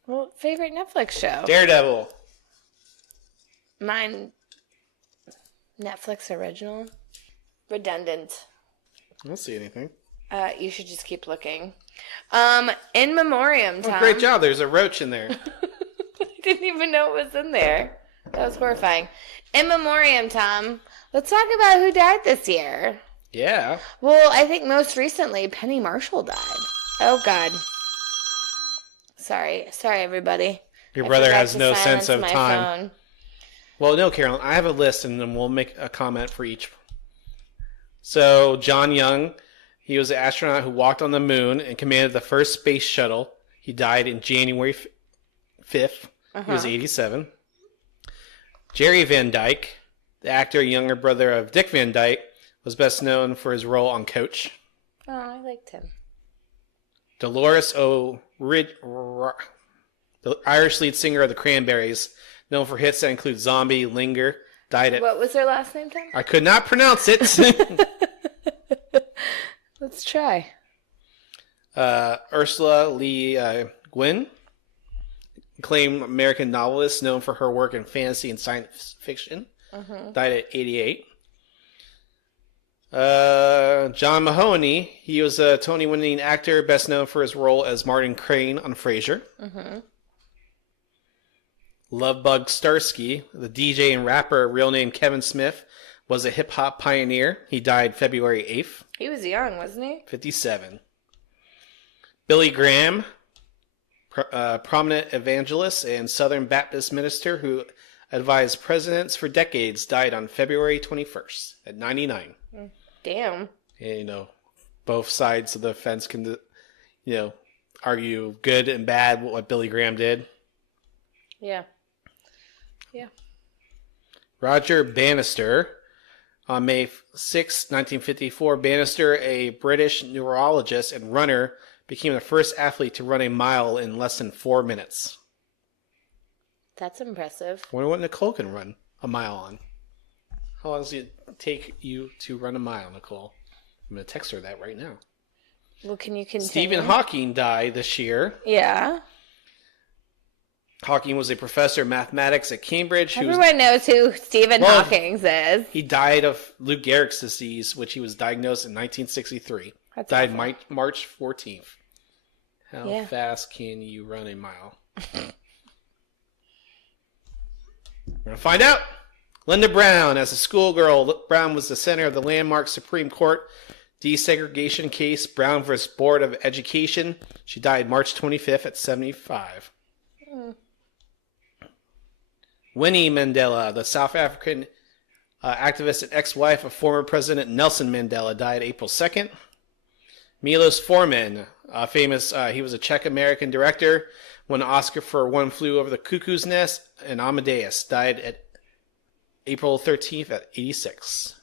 Well, favorite Netflix show? Daredevil. Mine, Netflix original. Redundant. I don't see anything. You should just keep looking. In memoriam, Tom. Oh, great job, there's a roach in there. I didn't even know it was in there. That was horrifying. In memoriam, Tom. Let's talk about who died this year. Yeah. Well, I think most recently, Penny Marshall died. Oh, God. Sorry, everybody. Your brother has no silence sense of my time. phone. Well, no, Carolyn, I have a list, and then we'll make a comment for each. So, John Young, he was an astronaut who walked on the moon and commanded the first space shuttle. He died in January 5th. He was 87. Jerry Van Dyke, the actor, younger brother of Dick Van Dyke, was best known for his role on Coach. Oh, I liked him. Dolores O'Riordan, the Irish lead singer of the Cranberries, known for hits that include Zombie, Linger, died at... What was her last name, Tom? I could not pronounce it. Let's try. Ursula Lee Guin, acclaimed American novelist known for her work in fantasy and science fiction, died at 88. John Mahoney, he was a Tony-winning actor, best known for his role as Martin Crane on Frasier. Lovebug Starsky, the DJ and rapper, real name Kevin Smith, was a hip-hop pioneer. He died February 8th. He was young, wasn't he? 57. Billy Graham, prominent evangelist and Southern Baptist minister who advised presidents for decades, died on February 21st at 99. Damn. And, both sides of the fence can, argue good and bad what Billy Graham did. Yeah. Yeah. Roger Bannister. On May 6, 1954, Bannister, a British neurologist and runner, became the first athlete to run a mile in less than 4 minutes. That's impressive. I wonder what Nicole can run a mile on. How long does it take you to run a mile, Nicole? I'm going to text her that right now. Well, can you continue? Stephen Hawking died this year. Yeah. Hawking was a professor of mathematics at Cambridge. Everyone knows who Stephen Hawking is. He died of Lou Gehrig's disease, which he was diagnosed in 1963. That's died awful. March 14th. How fast can you run a mile? We're going to find out. Linda Brown. As a schoolgirl, Brown was the center of the landmark Supreme Court desegregation case, Brown versus Board of Education. She died March 25th at 75. Winnie Mandela, the South African activist and ex-wife of former President Nelson Mandela, died April 2nd. Milos Forman, famous, he was a Czech-American director, won an Oscar for One Flew Over the Cuckoo's Nest, and Amadeus died at April 13th at 86.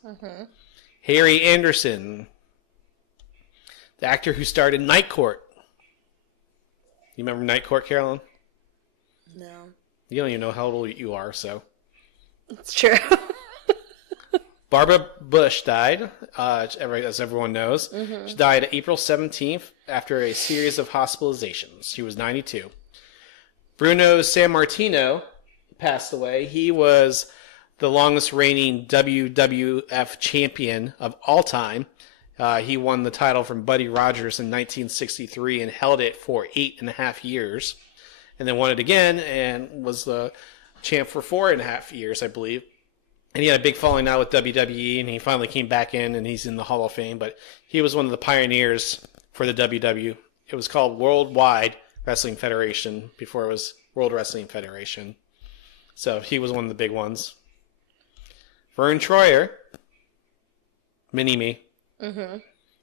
Harry Anderson, the actor who starred in Night Court. You remember Night Court, Carolyn? No. You don't even know how old you are, so. It's true. Barbara Bush died, as everyone knows. She died April 17th after a series of hospitalizations. She was 92. Bruno Sammartino passed away. He was the longest reigning WWF champion of all time. He won the title from Buddy Rogers in 1963 and held it for 8.5 years. And then won it again and was the champ for 4.5 years, I believe. And he had a big falling out with WWE, and he finally came back in, and he's in the Hall of Fame. But he was one of the pioneers for the WW. It was called Worldwide Wrestling Federation before it was World Wrestling Federation. So he was one of the big ones. Vern Troyer, Mini-Me,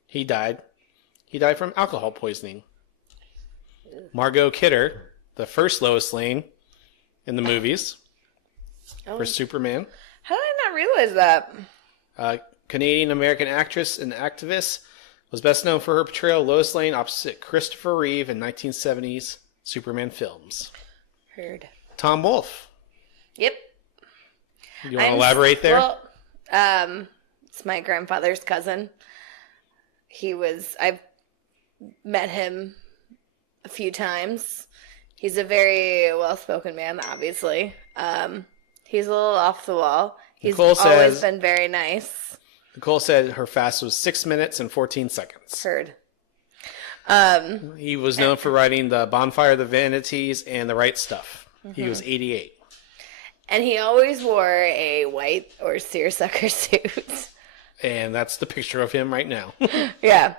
he died. He died from alcohol poisoning. Margot Kidder, the first Lois Lane in the movies for Superman. How did I not realize that? Canadian-American actress and activist, was best known for her portrayal of Lois Lane opposite Christopher Reeve in 1970s Superman films. Heard. Tom Wolfe. Yep. You want to elaborate there? Well, it's my grandfather's cousin. I've met him a few times. He's a very well-spoken man, obviously. He's a little off the wall. He's always been very nice. Nicole said her fast was 6 minutes and 14 seconds. Heard. He was known for writing The Bonfire of the Vanities and The Right Stuff. He was 88. And he always wore a white or seersucker suit. And that's the picture of him right now. Yeah.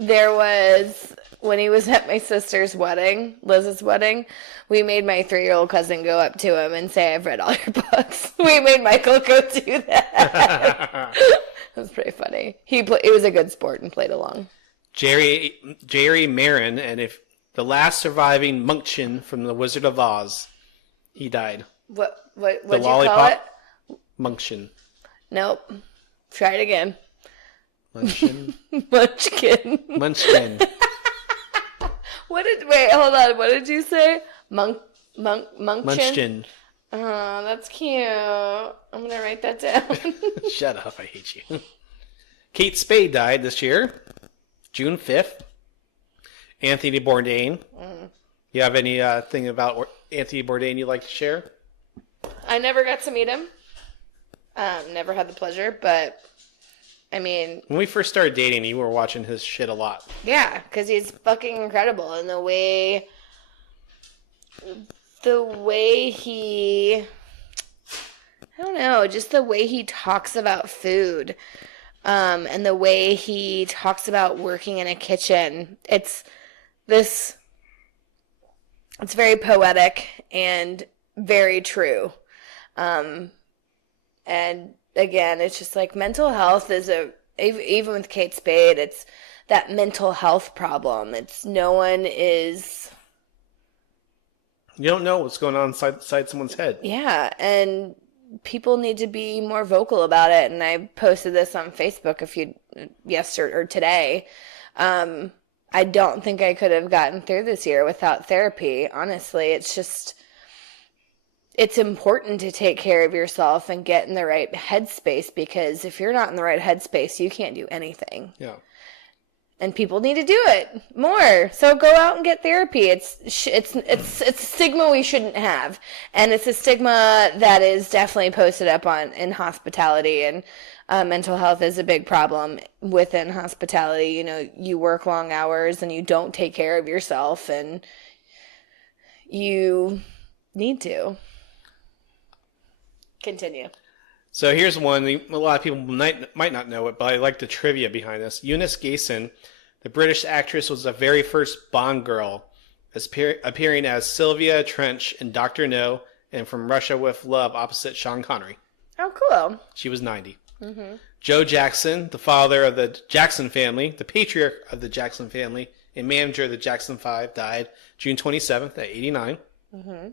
There was, when he was at my sister's wedding, Liz's wedding, we made my 3-year-old cousin go up to him and say, "I've read all your books." We made Michael go do that. It was pretty funny. It was a good sport and played along. Jerry Marin, and if the last surviving Munchkin from The Wizard of Oz, he died. What'd you call it? Munchkin. Nope. Try it again. Munchkin. Munchkin. Munchkin. Wait, hold on. What did you say? Munchkin? Munchkin. Oh, that's cute. I'm going to write that down. Shut up. I hate you. Kate Spade died this year. June 5th. Anthony Bourdain. You have anything about Anthony Bourdain you'd like to share? I never got to meet him. Never had the pleasure, but I mean... When we first started dating, you were watching his shit a lot. Yeah, because he's fucking incredible. And the way he... I don't know, just the way he talks about food. And the way he talks about working in a kitchen. It's very poetic and very true. And again, it's just like mental health is even with Kate Spade, it's that mental health problem. You don't know what's going on inside someone's head. Yeah, and people need to be more vocal about it. And I posted this on Facebook yesterday or today. I don't think I could have gotten through this year without therapy. Honestly, it's important to take care of yourself and get in the right headspace, because if you're not in the right headspace, you can't do anything. Yeah. And people need to do it more. So go out and get therapy. It's a stigma we shouldn't have, and it's a stigma that is definitely posted up in hospitality, and mental health is a big problem within hospitality. You know, you work long hours and you don't take care of yourself, and you need to continue. So here's one. A lot of people might not know it, but I like the trivia behind this. Eunice Gayson, the British actress, was the very first Bond girl, appearing as Sylvia Trench in Dr. No and From Russia with Love opposite Sean Connery. Oh, cool. She was 90. Mm-hmm. Joe Jackson, the father of the Jackson family, the patriarch of the Jackson family, and manager of the Jackson 5, died June 27th at 89. Mm-hmm.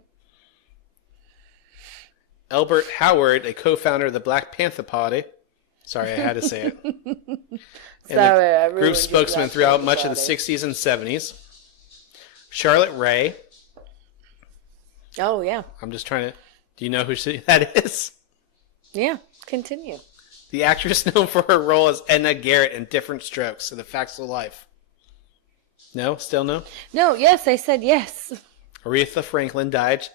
Albert Howard, a co-founder of the Black Panther Party. Sorry, I had to say it. And group spokesman throughout much of the 60s and 70s. Charlotte Rae. Oh, yeah. I'm just trying to... Do you know who that is? Yeah, continue. The actress known for her role as Edna Garrett in Different Strokes in The Facts of Life. No? Still no? No, yes, I said yes. Aretha Franklin died.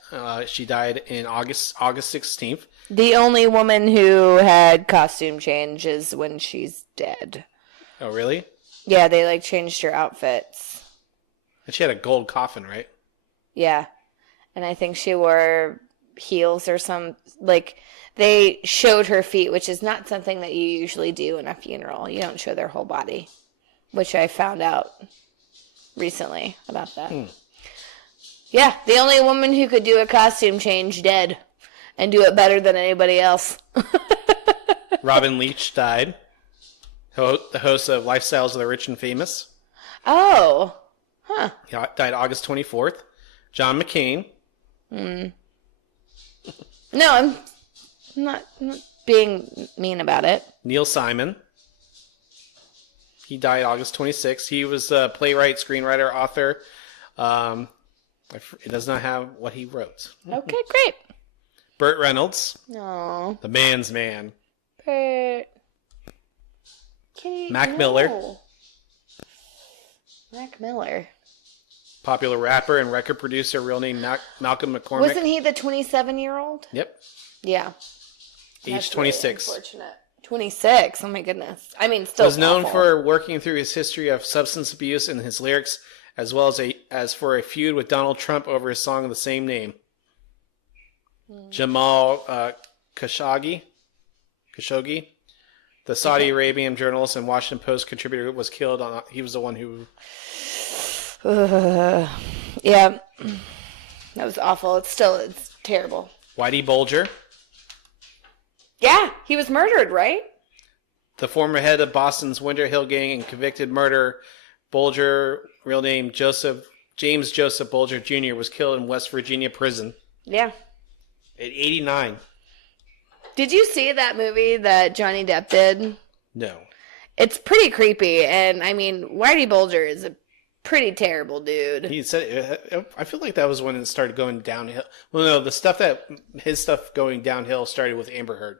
She died in August 16th. The only woman who had costume changes when she's dead. Oh, really? Yeah, they changed her outfits. And she had a gold coffin, right? Yeah. And I think she wore heels or some, they showed her feet, which is not something that you usually do in a funeral. You don't show their whole body, which I found out recently about that. Yeah, the only woman who could do a costume change dead and do it better than anybody else. Robin Leach died. The host of Lifestyles of the Rich and Famous. Oh. Huh. He died August 24th. John McCain. No, I'm not being mean about it. Neil Simon. He died August 26th. He was a playwright, screenwriter, author. It does not have what he wrote. Okay, great. Burt Reynolds. No. The man's man. Burt. Mac Miller. Mac Miller. Popular rapper and record producer, real name Malcolm McCormick. Wasn't he the 27-year-old? Yep. Yeah. Age 26. Really unfortunate. 26. Oh my goodness. I mean, still was known for working through his history of substance abuse in his lyrics, as well as for a feud with Donald Trump over his song of the same name. Jamal Khashoggi, the Saudi Arabian journalist and Washington Post contributor, was killed. He was the one who... yeah, that was awful. It's terrible. Whitey Bulger. Yeah, he was murdered, right? The former head of Boston's Winter Hill Gang and convicted murderer, Bulger, real name James Joseph Bulger Jr., was killed in West Virginia prison. Yeah. At 89. Did you see that movie that Johnny Depp did? No. It's pretty creepy, and I mean, Whitey Bulger is a pretty terrible dude. He said, I feel like that was when it started going downhill. Well, no, his stuff going downhill started with Amber Heard.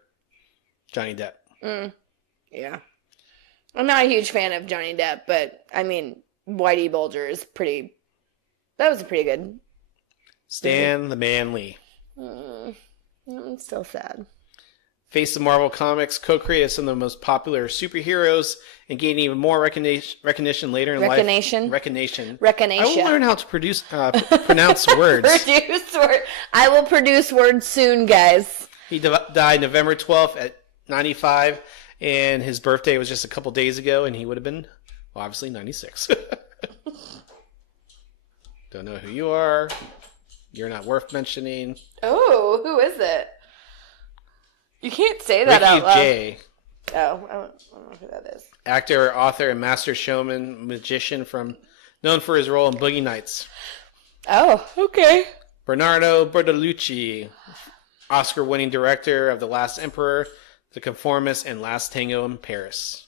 Johnny Depp. Yeah. I'm not a huge fan of Johnny Depp, but I mean, Whitey Bulger is that was a pretty good. Stan the Man Lee. I'm still sad. Face of Marvel Comics, co-created some of the most popular superheroes and gained even more recognition later in life. Recognition. I will learn how to pronounce words. I will produce words soon, guys. He died November 12th at 95, and his birthday was just a couple days ago, and he would have been, obviously, 96. Don't know who you are. You're not worth mentioning. Oh, who is it? You can't say that out loud. Jay. Oh, I don't know who that is. Actor, author, and master showman, magician known for his role in Boogie Nights. Oh, okay. Bernardo Bertolucci, Oscar-winning director of The Last Emperor, The Conformist, and Last Tango in Paris.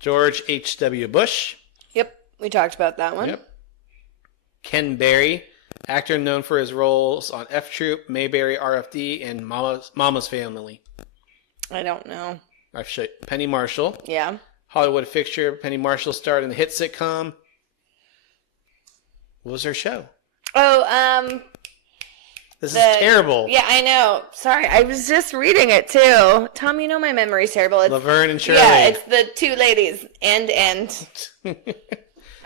George H.W. Bush. Yep, we talked about that one. Yep. Ken Berry, actor known for his roles on F Troop, Mayberry, RFD, and Mama's Family. I don't know. I've shown Penny Marshall. Yeah. Hollywood fixture. Penny Marshall starred in the hit sitcom. What was her show? Oh, this is terrible. Yeah, I know. Sorry, I was just reading it too. Tom, you know my memory's terrible. It's, Laverne and Shirley. Yeah, it's the two ladies. And.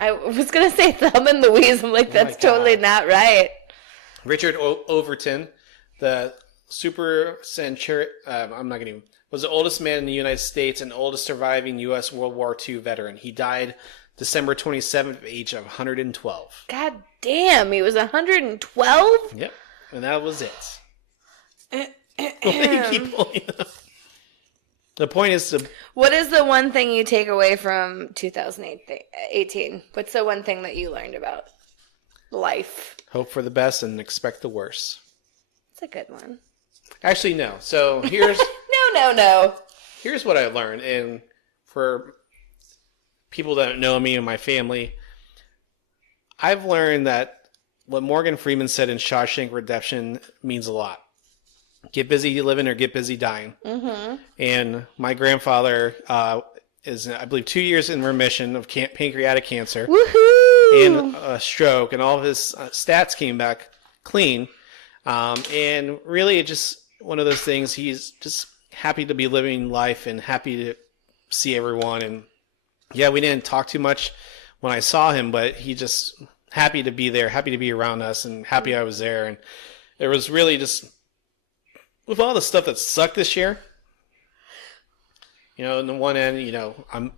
I was going to say Thelma and Louise. I'm like, that's totally not right. Richard Overton, the super centurion, was the oldest man in the United States and oldest surviving U.S. World War II veteran. He died December 27th at the age of 112. God damn, he was 112? Yep, and that was it. Keep pulling up. The point is to... What is the one thing you take away from 2018? What's the one thing that you learned about life? Hope for the best and expect the worst. It's a good one. Actually, no. So here's... No. Here's what I learned. And for people that don't know me and my family, I've learned that what Morgan Freeman said in Shawshank Redemption means a lot. Get busy living or get busy dying. Mm-hmm. And my grandfather is, I believe, 2 years in remission of pancreatic cancer. Woohoo! And a stroke, and all of his stats came back clean. And really, it's just one of those things. He's just happy to be living life and happy to see everyone. And yeah, we didn't talk too much when I saw him, but he just happy to be there, happy to be around us, and happy I was there. And it was really just... With all the stuff that sucked this year, on the one end, I'm,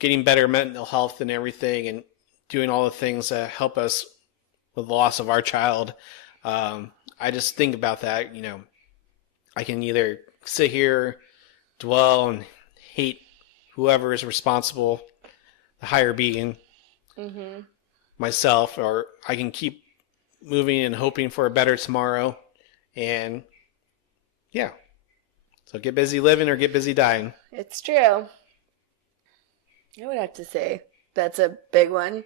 getting better mental health and everything and doing all the things that help us with the loss of our child. I just think about that, I can either sit here, dwell and hate whoever is responsible, the higher being, myself, or I can keep moving and hoping for a better tomorrow. And, yeah. So get busy living or get busy dying. It's true. I would have to say that's a big one.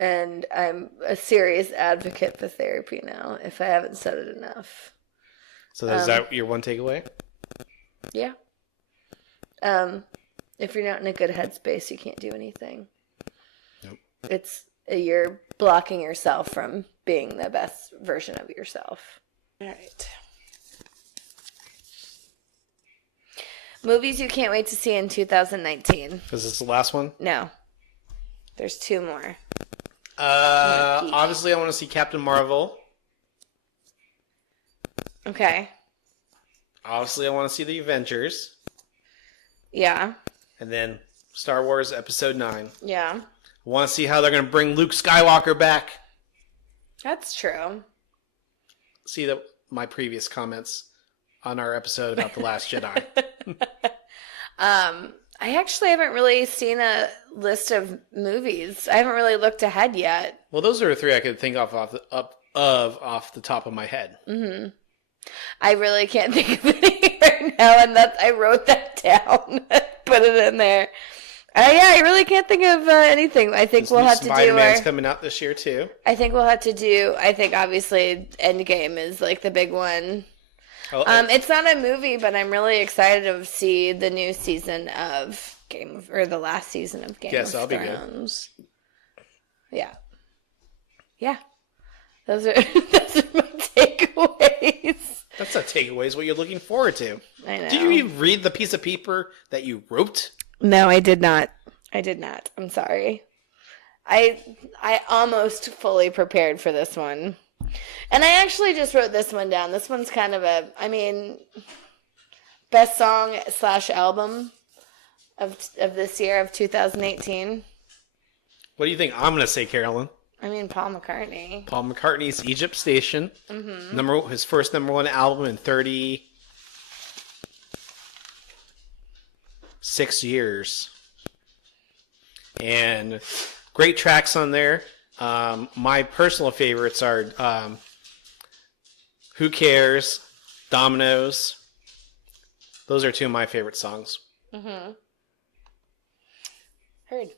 And I'm a serious advocate for therapy now, if I haven't said it enough. So is that your one takeaway? Yeah. If you're not in a good headspace, you can't do anything. Nope. You're blocking yourself from being the best version of yourself. All right. Movies you can't wait to see in 2019. Is this the last one? No. There's two more. Obviously I want to see Captain Marvel. Okay. Obviously I want to see the Avengers. Yeah. And then Star Wars Episode 9. Yeah. I want to see how they're going to bring Luke Skywalker back. That's true. See my previous comments on our episode about The Last Jedi. I actually haven't really seen a list of movies. I haven't really looked ahead yet. Well, those are three I could think of off the top of my head. Mm-hmm. I really can't think of any right now, and I wrote that down, put it in there. Yeah, I really can't think of anything. I think we'll have to do Spider-Man's coming out this year too. I think obviously Endgame is like the big one. Oh, it's not a movie, but I'm really excited to see the new season of the last season of Game of Thrones. Yes, that'll be good. Yeah. Those are my takeaways. That's not takeaways. What you're looking forward to. I know. Did you even read the piece of paper that you wrote? No, I did not. I'm sorry. I almost fully prepared for this one. And I actually just wrote this one down. This one's kind of best song / album of this year, of 2018. What do you think I'm going to say, Carolyn? I mean, Paul McCartney. Paul McCartney's Egypt Station. Mm-hmm. His first #1 album in 36 years. And great tracks on there. My personal favorites are Who Cares, Dominoes. Those are two of my favorite songs. Mm-hmm. Heard.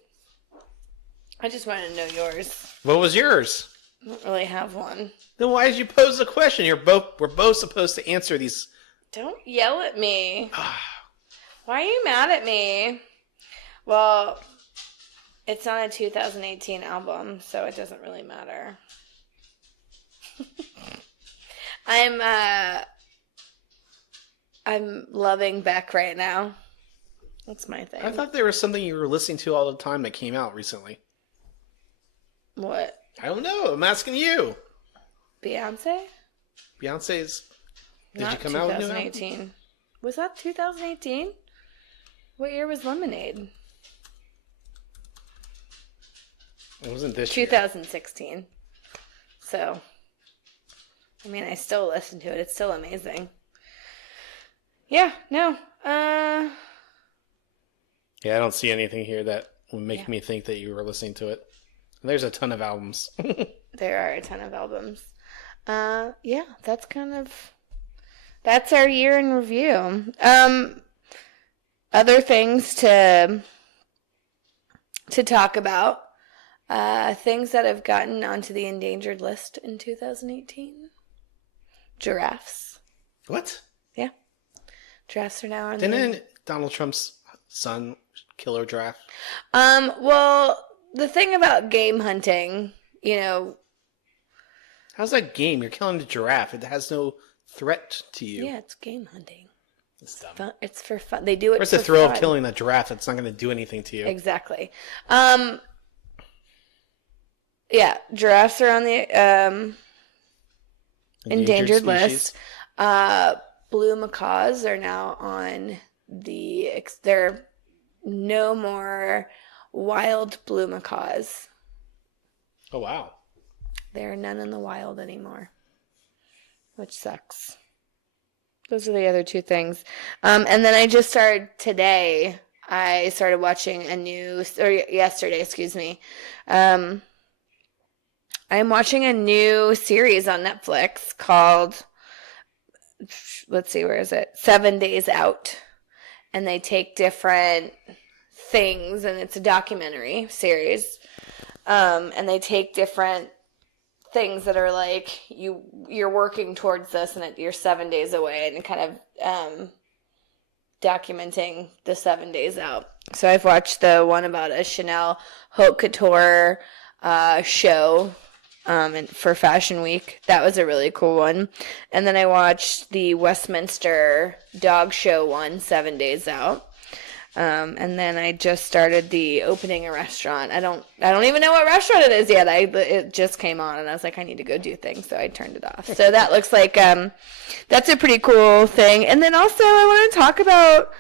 I just wanted to know yours. What was yours? I don't really have one. Then why did you pose the question? We're both supposed to answer these. Don't yell at me. Why are you mad at me? Well, it's not a 2018 album, so it doesn't really matter. I'm loving Beck right now. That's my thing. I thought there was something you were listening to all the time that came out recently. What? I don't know. I'm asking you. Beyonce? Beyonce's... Did Not you come out with 2018. Was that 2018? What year was Lemonade? It wasn't this 2016. Year. So, I mean, I still listen to it. It's still amazing. Yeah, no. Yeah, I don't see anything here that would make me think that you were listening to it. There's a ton of albums. There are a ton of albums. Yeah, that's our year in review. Other things to talk about. Things that have gotten onto the endangered list in 2018. Giraffes. What? Yeah. Giraffes are now on Didn't Donald Trump's son kill a giraffe? Well, the thing about game hunting, How's that game? You're killing a giraffe. It has no threat to you. Yeah, it's game hunting. It's dumb. Fun. It's for fun. They do it Where's for the thrill fun. of killing a giraffe that's not going to do anything to you? Exactly. Yeah, giraffes are on the endangered list. Blue macaws are now on there are no more wild blue macaws. Oh, wow. There are none in the wild anymore, which sucks. Those are the other two things. And then I just started today. I started watching yesterday, excuse me. I'm watching a new series on Netflix called, let's see, where is it? 7 Days Out. And they take different things, and it's a documentary series. And they take different things that are like you're working towards this, and you're 7 days away, and kind of documenting the 7 days out. So I've watched the one about a Chanel haute couture show for Fashion Week. That was a really cool one. And then I watched the Westminster dog show one, 7 days out. And then I just started opening a restaurant. I don't even know what restaurant it is yet. It just came on, and I was like, I need to go do things, so I turned it off. So that looks like that's a pretty cool thing. And then also I want to talk about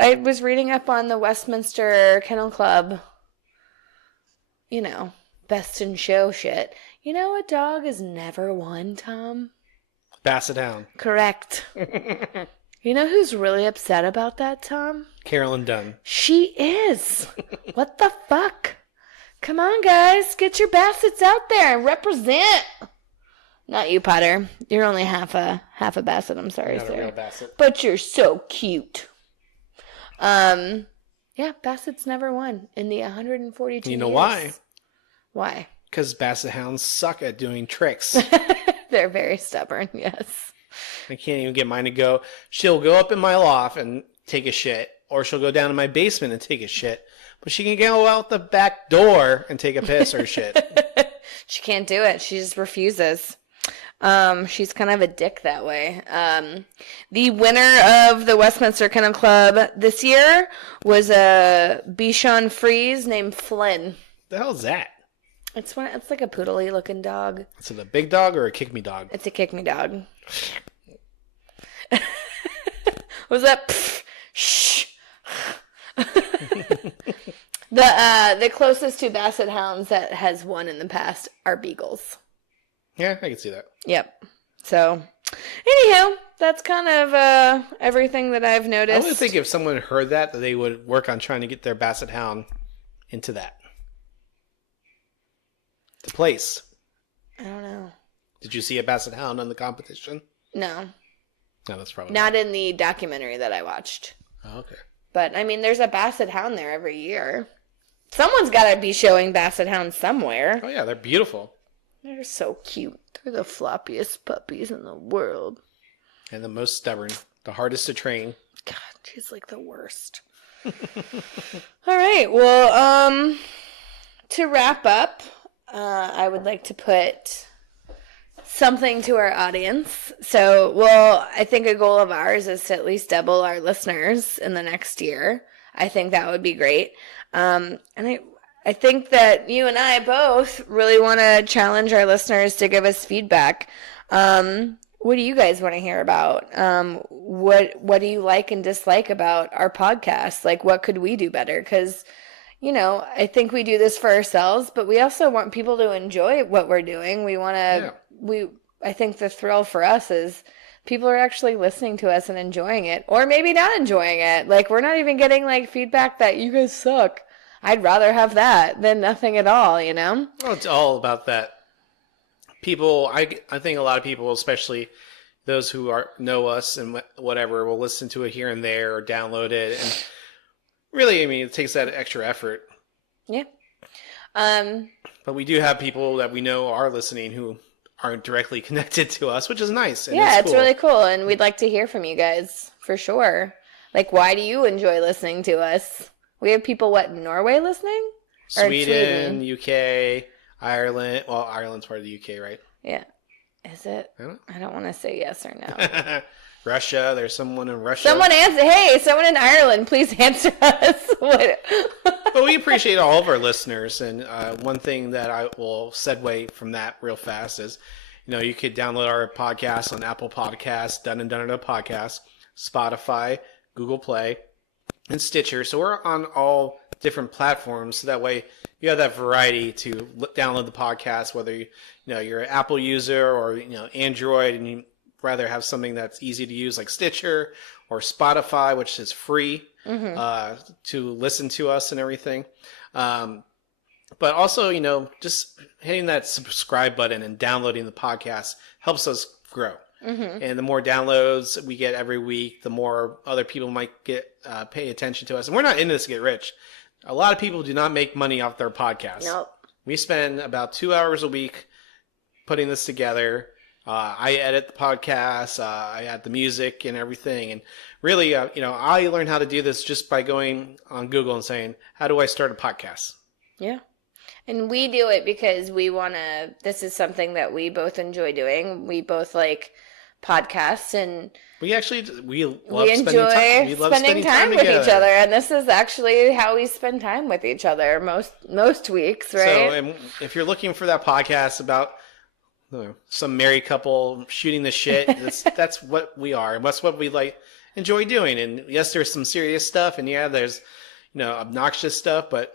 I was reading up on the Westminster Kennel Club, best in show shit. You know what dog has never won, Tom? Basset Hound. Correct. You know who's really upset about that, Tom? Carolyn Dunn. She is. What the fuck? Come on, guys. Get your bassets out there and represent. Not you, Potter. You're only half a basset. I'm sorry, Not sir. a real basset. But you're so cute. Yeah, bassets never won in the 142 years. You know why? Why? Because basset hounds suck at doing tricks. They're very stubborn, yes. I can't even get mine to go. She'll go up in my loft and take a shit, or she'll go down in my basement and take a shit. But she can go out the back door and take a piss or shit. She can't do it. She just refuses. She's kind of a dick that way. The winner of the Westminster Kennel Club this year was a Bichon Frise named Flynn. The hell is that? It's like a poodle-y looking dog. Is it a big dog or a kick-me dog? It's a kick-me dog. Was that? Pff, shh. The closest to basset hounds that has won in the past are beagles. Yeah, I can see that. Yep. So, anywho, that's kind of everything that I've noticed. I would think if someone heard that they would work on trying to get their basset hound into that. The place. I don't know. Did you see a basset hound in the competition? No. No, that's probably not in the documentary that I watched. Oh, okay. But, I mean, there's a basset hound there every year. Someone's got to be showing basset hounds somewhere. Oh, yeah, they're beautiful. They're so cute. They're the floppiest puppies in the world. And the most stubborn. The hardest to train. God, He's like the worst. All right. Well, to wrap up, I would like to put something to our audience. So, I think a goal of ours is to at least double our listeners in the next year. I think that would be great. And I think that you and I both really want to challenge our listeners to give us feedback. What do you guys want to hear about? What do you like and dislike about our podcast? Like, what could we do better? Because, I think we do this for ourselves, but we also want people to enjoy what we're doing. We want to, I think the thrill for us is people are actually listening to us and enjoying it, or maybe not enjoying it. Like, we're not even getting like feedback that you guys suck. I'd rather have that than nothing at all, Well, it's all about that. People, I think a lot of people, especially those who know us and whatever, will listen to it here and there or download it. And really, it takes that extra effort. Yeah. But we do have people that we know are listening who aren't directly connected to us, which is nice. And it's cool. Really cool. And we'd like to hear from you guys for sure. Like, why do you enjoy listening to us? We have people, in Norway listening? Sweden, UK, Ireland. Well, Ireland's part of the UK, right? Yeah. Is it? I don't want to say yes or no. Russia. There's someone in Russia. Someone in Ireland, please answer us. But we appreciate all of our listeners. And one thing that I will segue from that real fast is, you could download our podcast on Apple Podcasts, Done and Done It Podcast, Spotify, Google Play, and Stitcher. So we're on all different platforms. So that way you have that variety to download the podcast, whether you're an Apple user or Android, and you rather have something that's easy to use like Stitcher or Spotify, which is free to listen to us and everything. But also, just hitting that subscribe button and downloading the podcast helps us grow. Mm-hmm. And the more downloads we get every week, the more other people might pay attention to us. And we're not in this to get rich. A lot of people do not make money off their podcasts. Nope. We spend about 2 hours a week putting this together. I edit the podcast. I add the music and everything. And really, I learned how to do this just by going on Google and saying, how do I start a podcast? Yeah. And we do it because this is something that we both enjoy doing. We both like podcasts, and we enjoy spending time with each other. And this is actually how we spend time with each other most weeks, right? So if you're looking for that podcast about some married couple shooting the shit, that's what we are. And that's what we enjoy doing. And yes, there's some serious stuff, and there's obnoxious stuff, but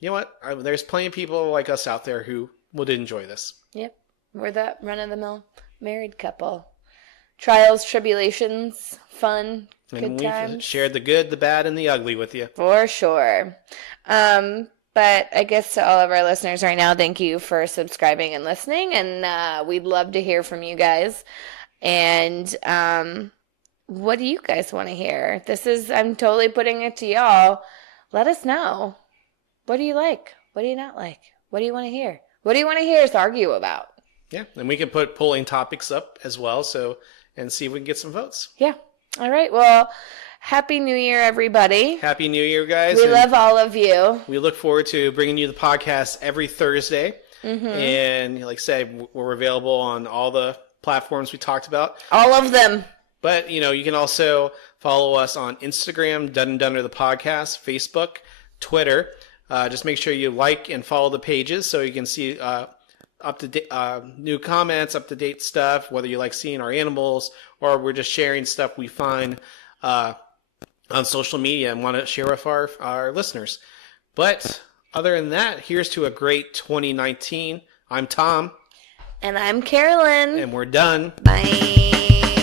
you know what? There's plenty of people like us out there who would enjoy this. Yep. We're that run-of-the-mill married couple. Trials, tribulations, fun, good times. We've shared the good, the bad, and the ugly with you. For sure. But I guess to all of our listeners right now, thank you for subscribing and listening. And we'd love to hear from you guys. And what do you guys want to hear? I'm totally putting it to y'all. Let us know. What do you like? What do you not like? What do you want to hear? What do you want to hear us argue about? Yeah, and we can put polling topics up as well, and see if we can get some votes. Yeah. All right. Well, Happy New Year, everybody. Happy New Year, guys. We love all of you. We look forward to bringing you the podcast every Thursday. Mm-hmm. And like I said, we're available on all the platforms we talked about. All of them. But, you can also follow us on Instagram, Done and Done the Podcast, Facebook, Twitter. Just make sure you like and follow the pages so you can see up-to-date new comments, up-to-date stuff, whether you like seeing our animals or we're just sharing stuff we find on social media and want to share with our listeners. But other than that, here's to a great 2019. I'm Tom. And I'm Carolyn. And we're done. Bye.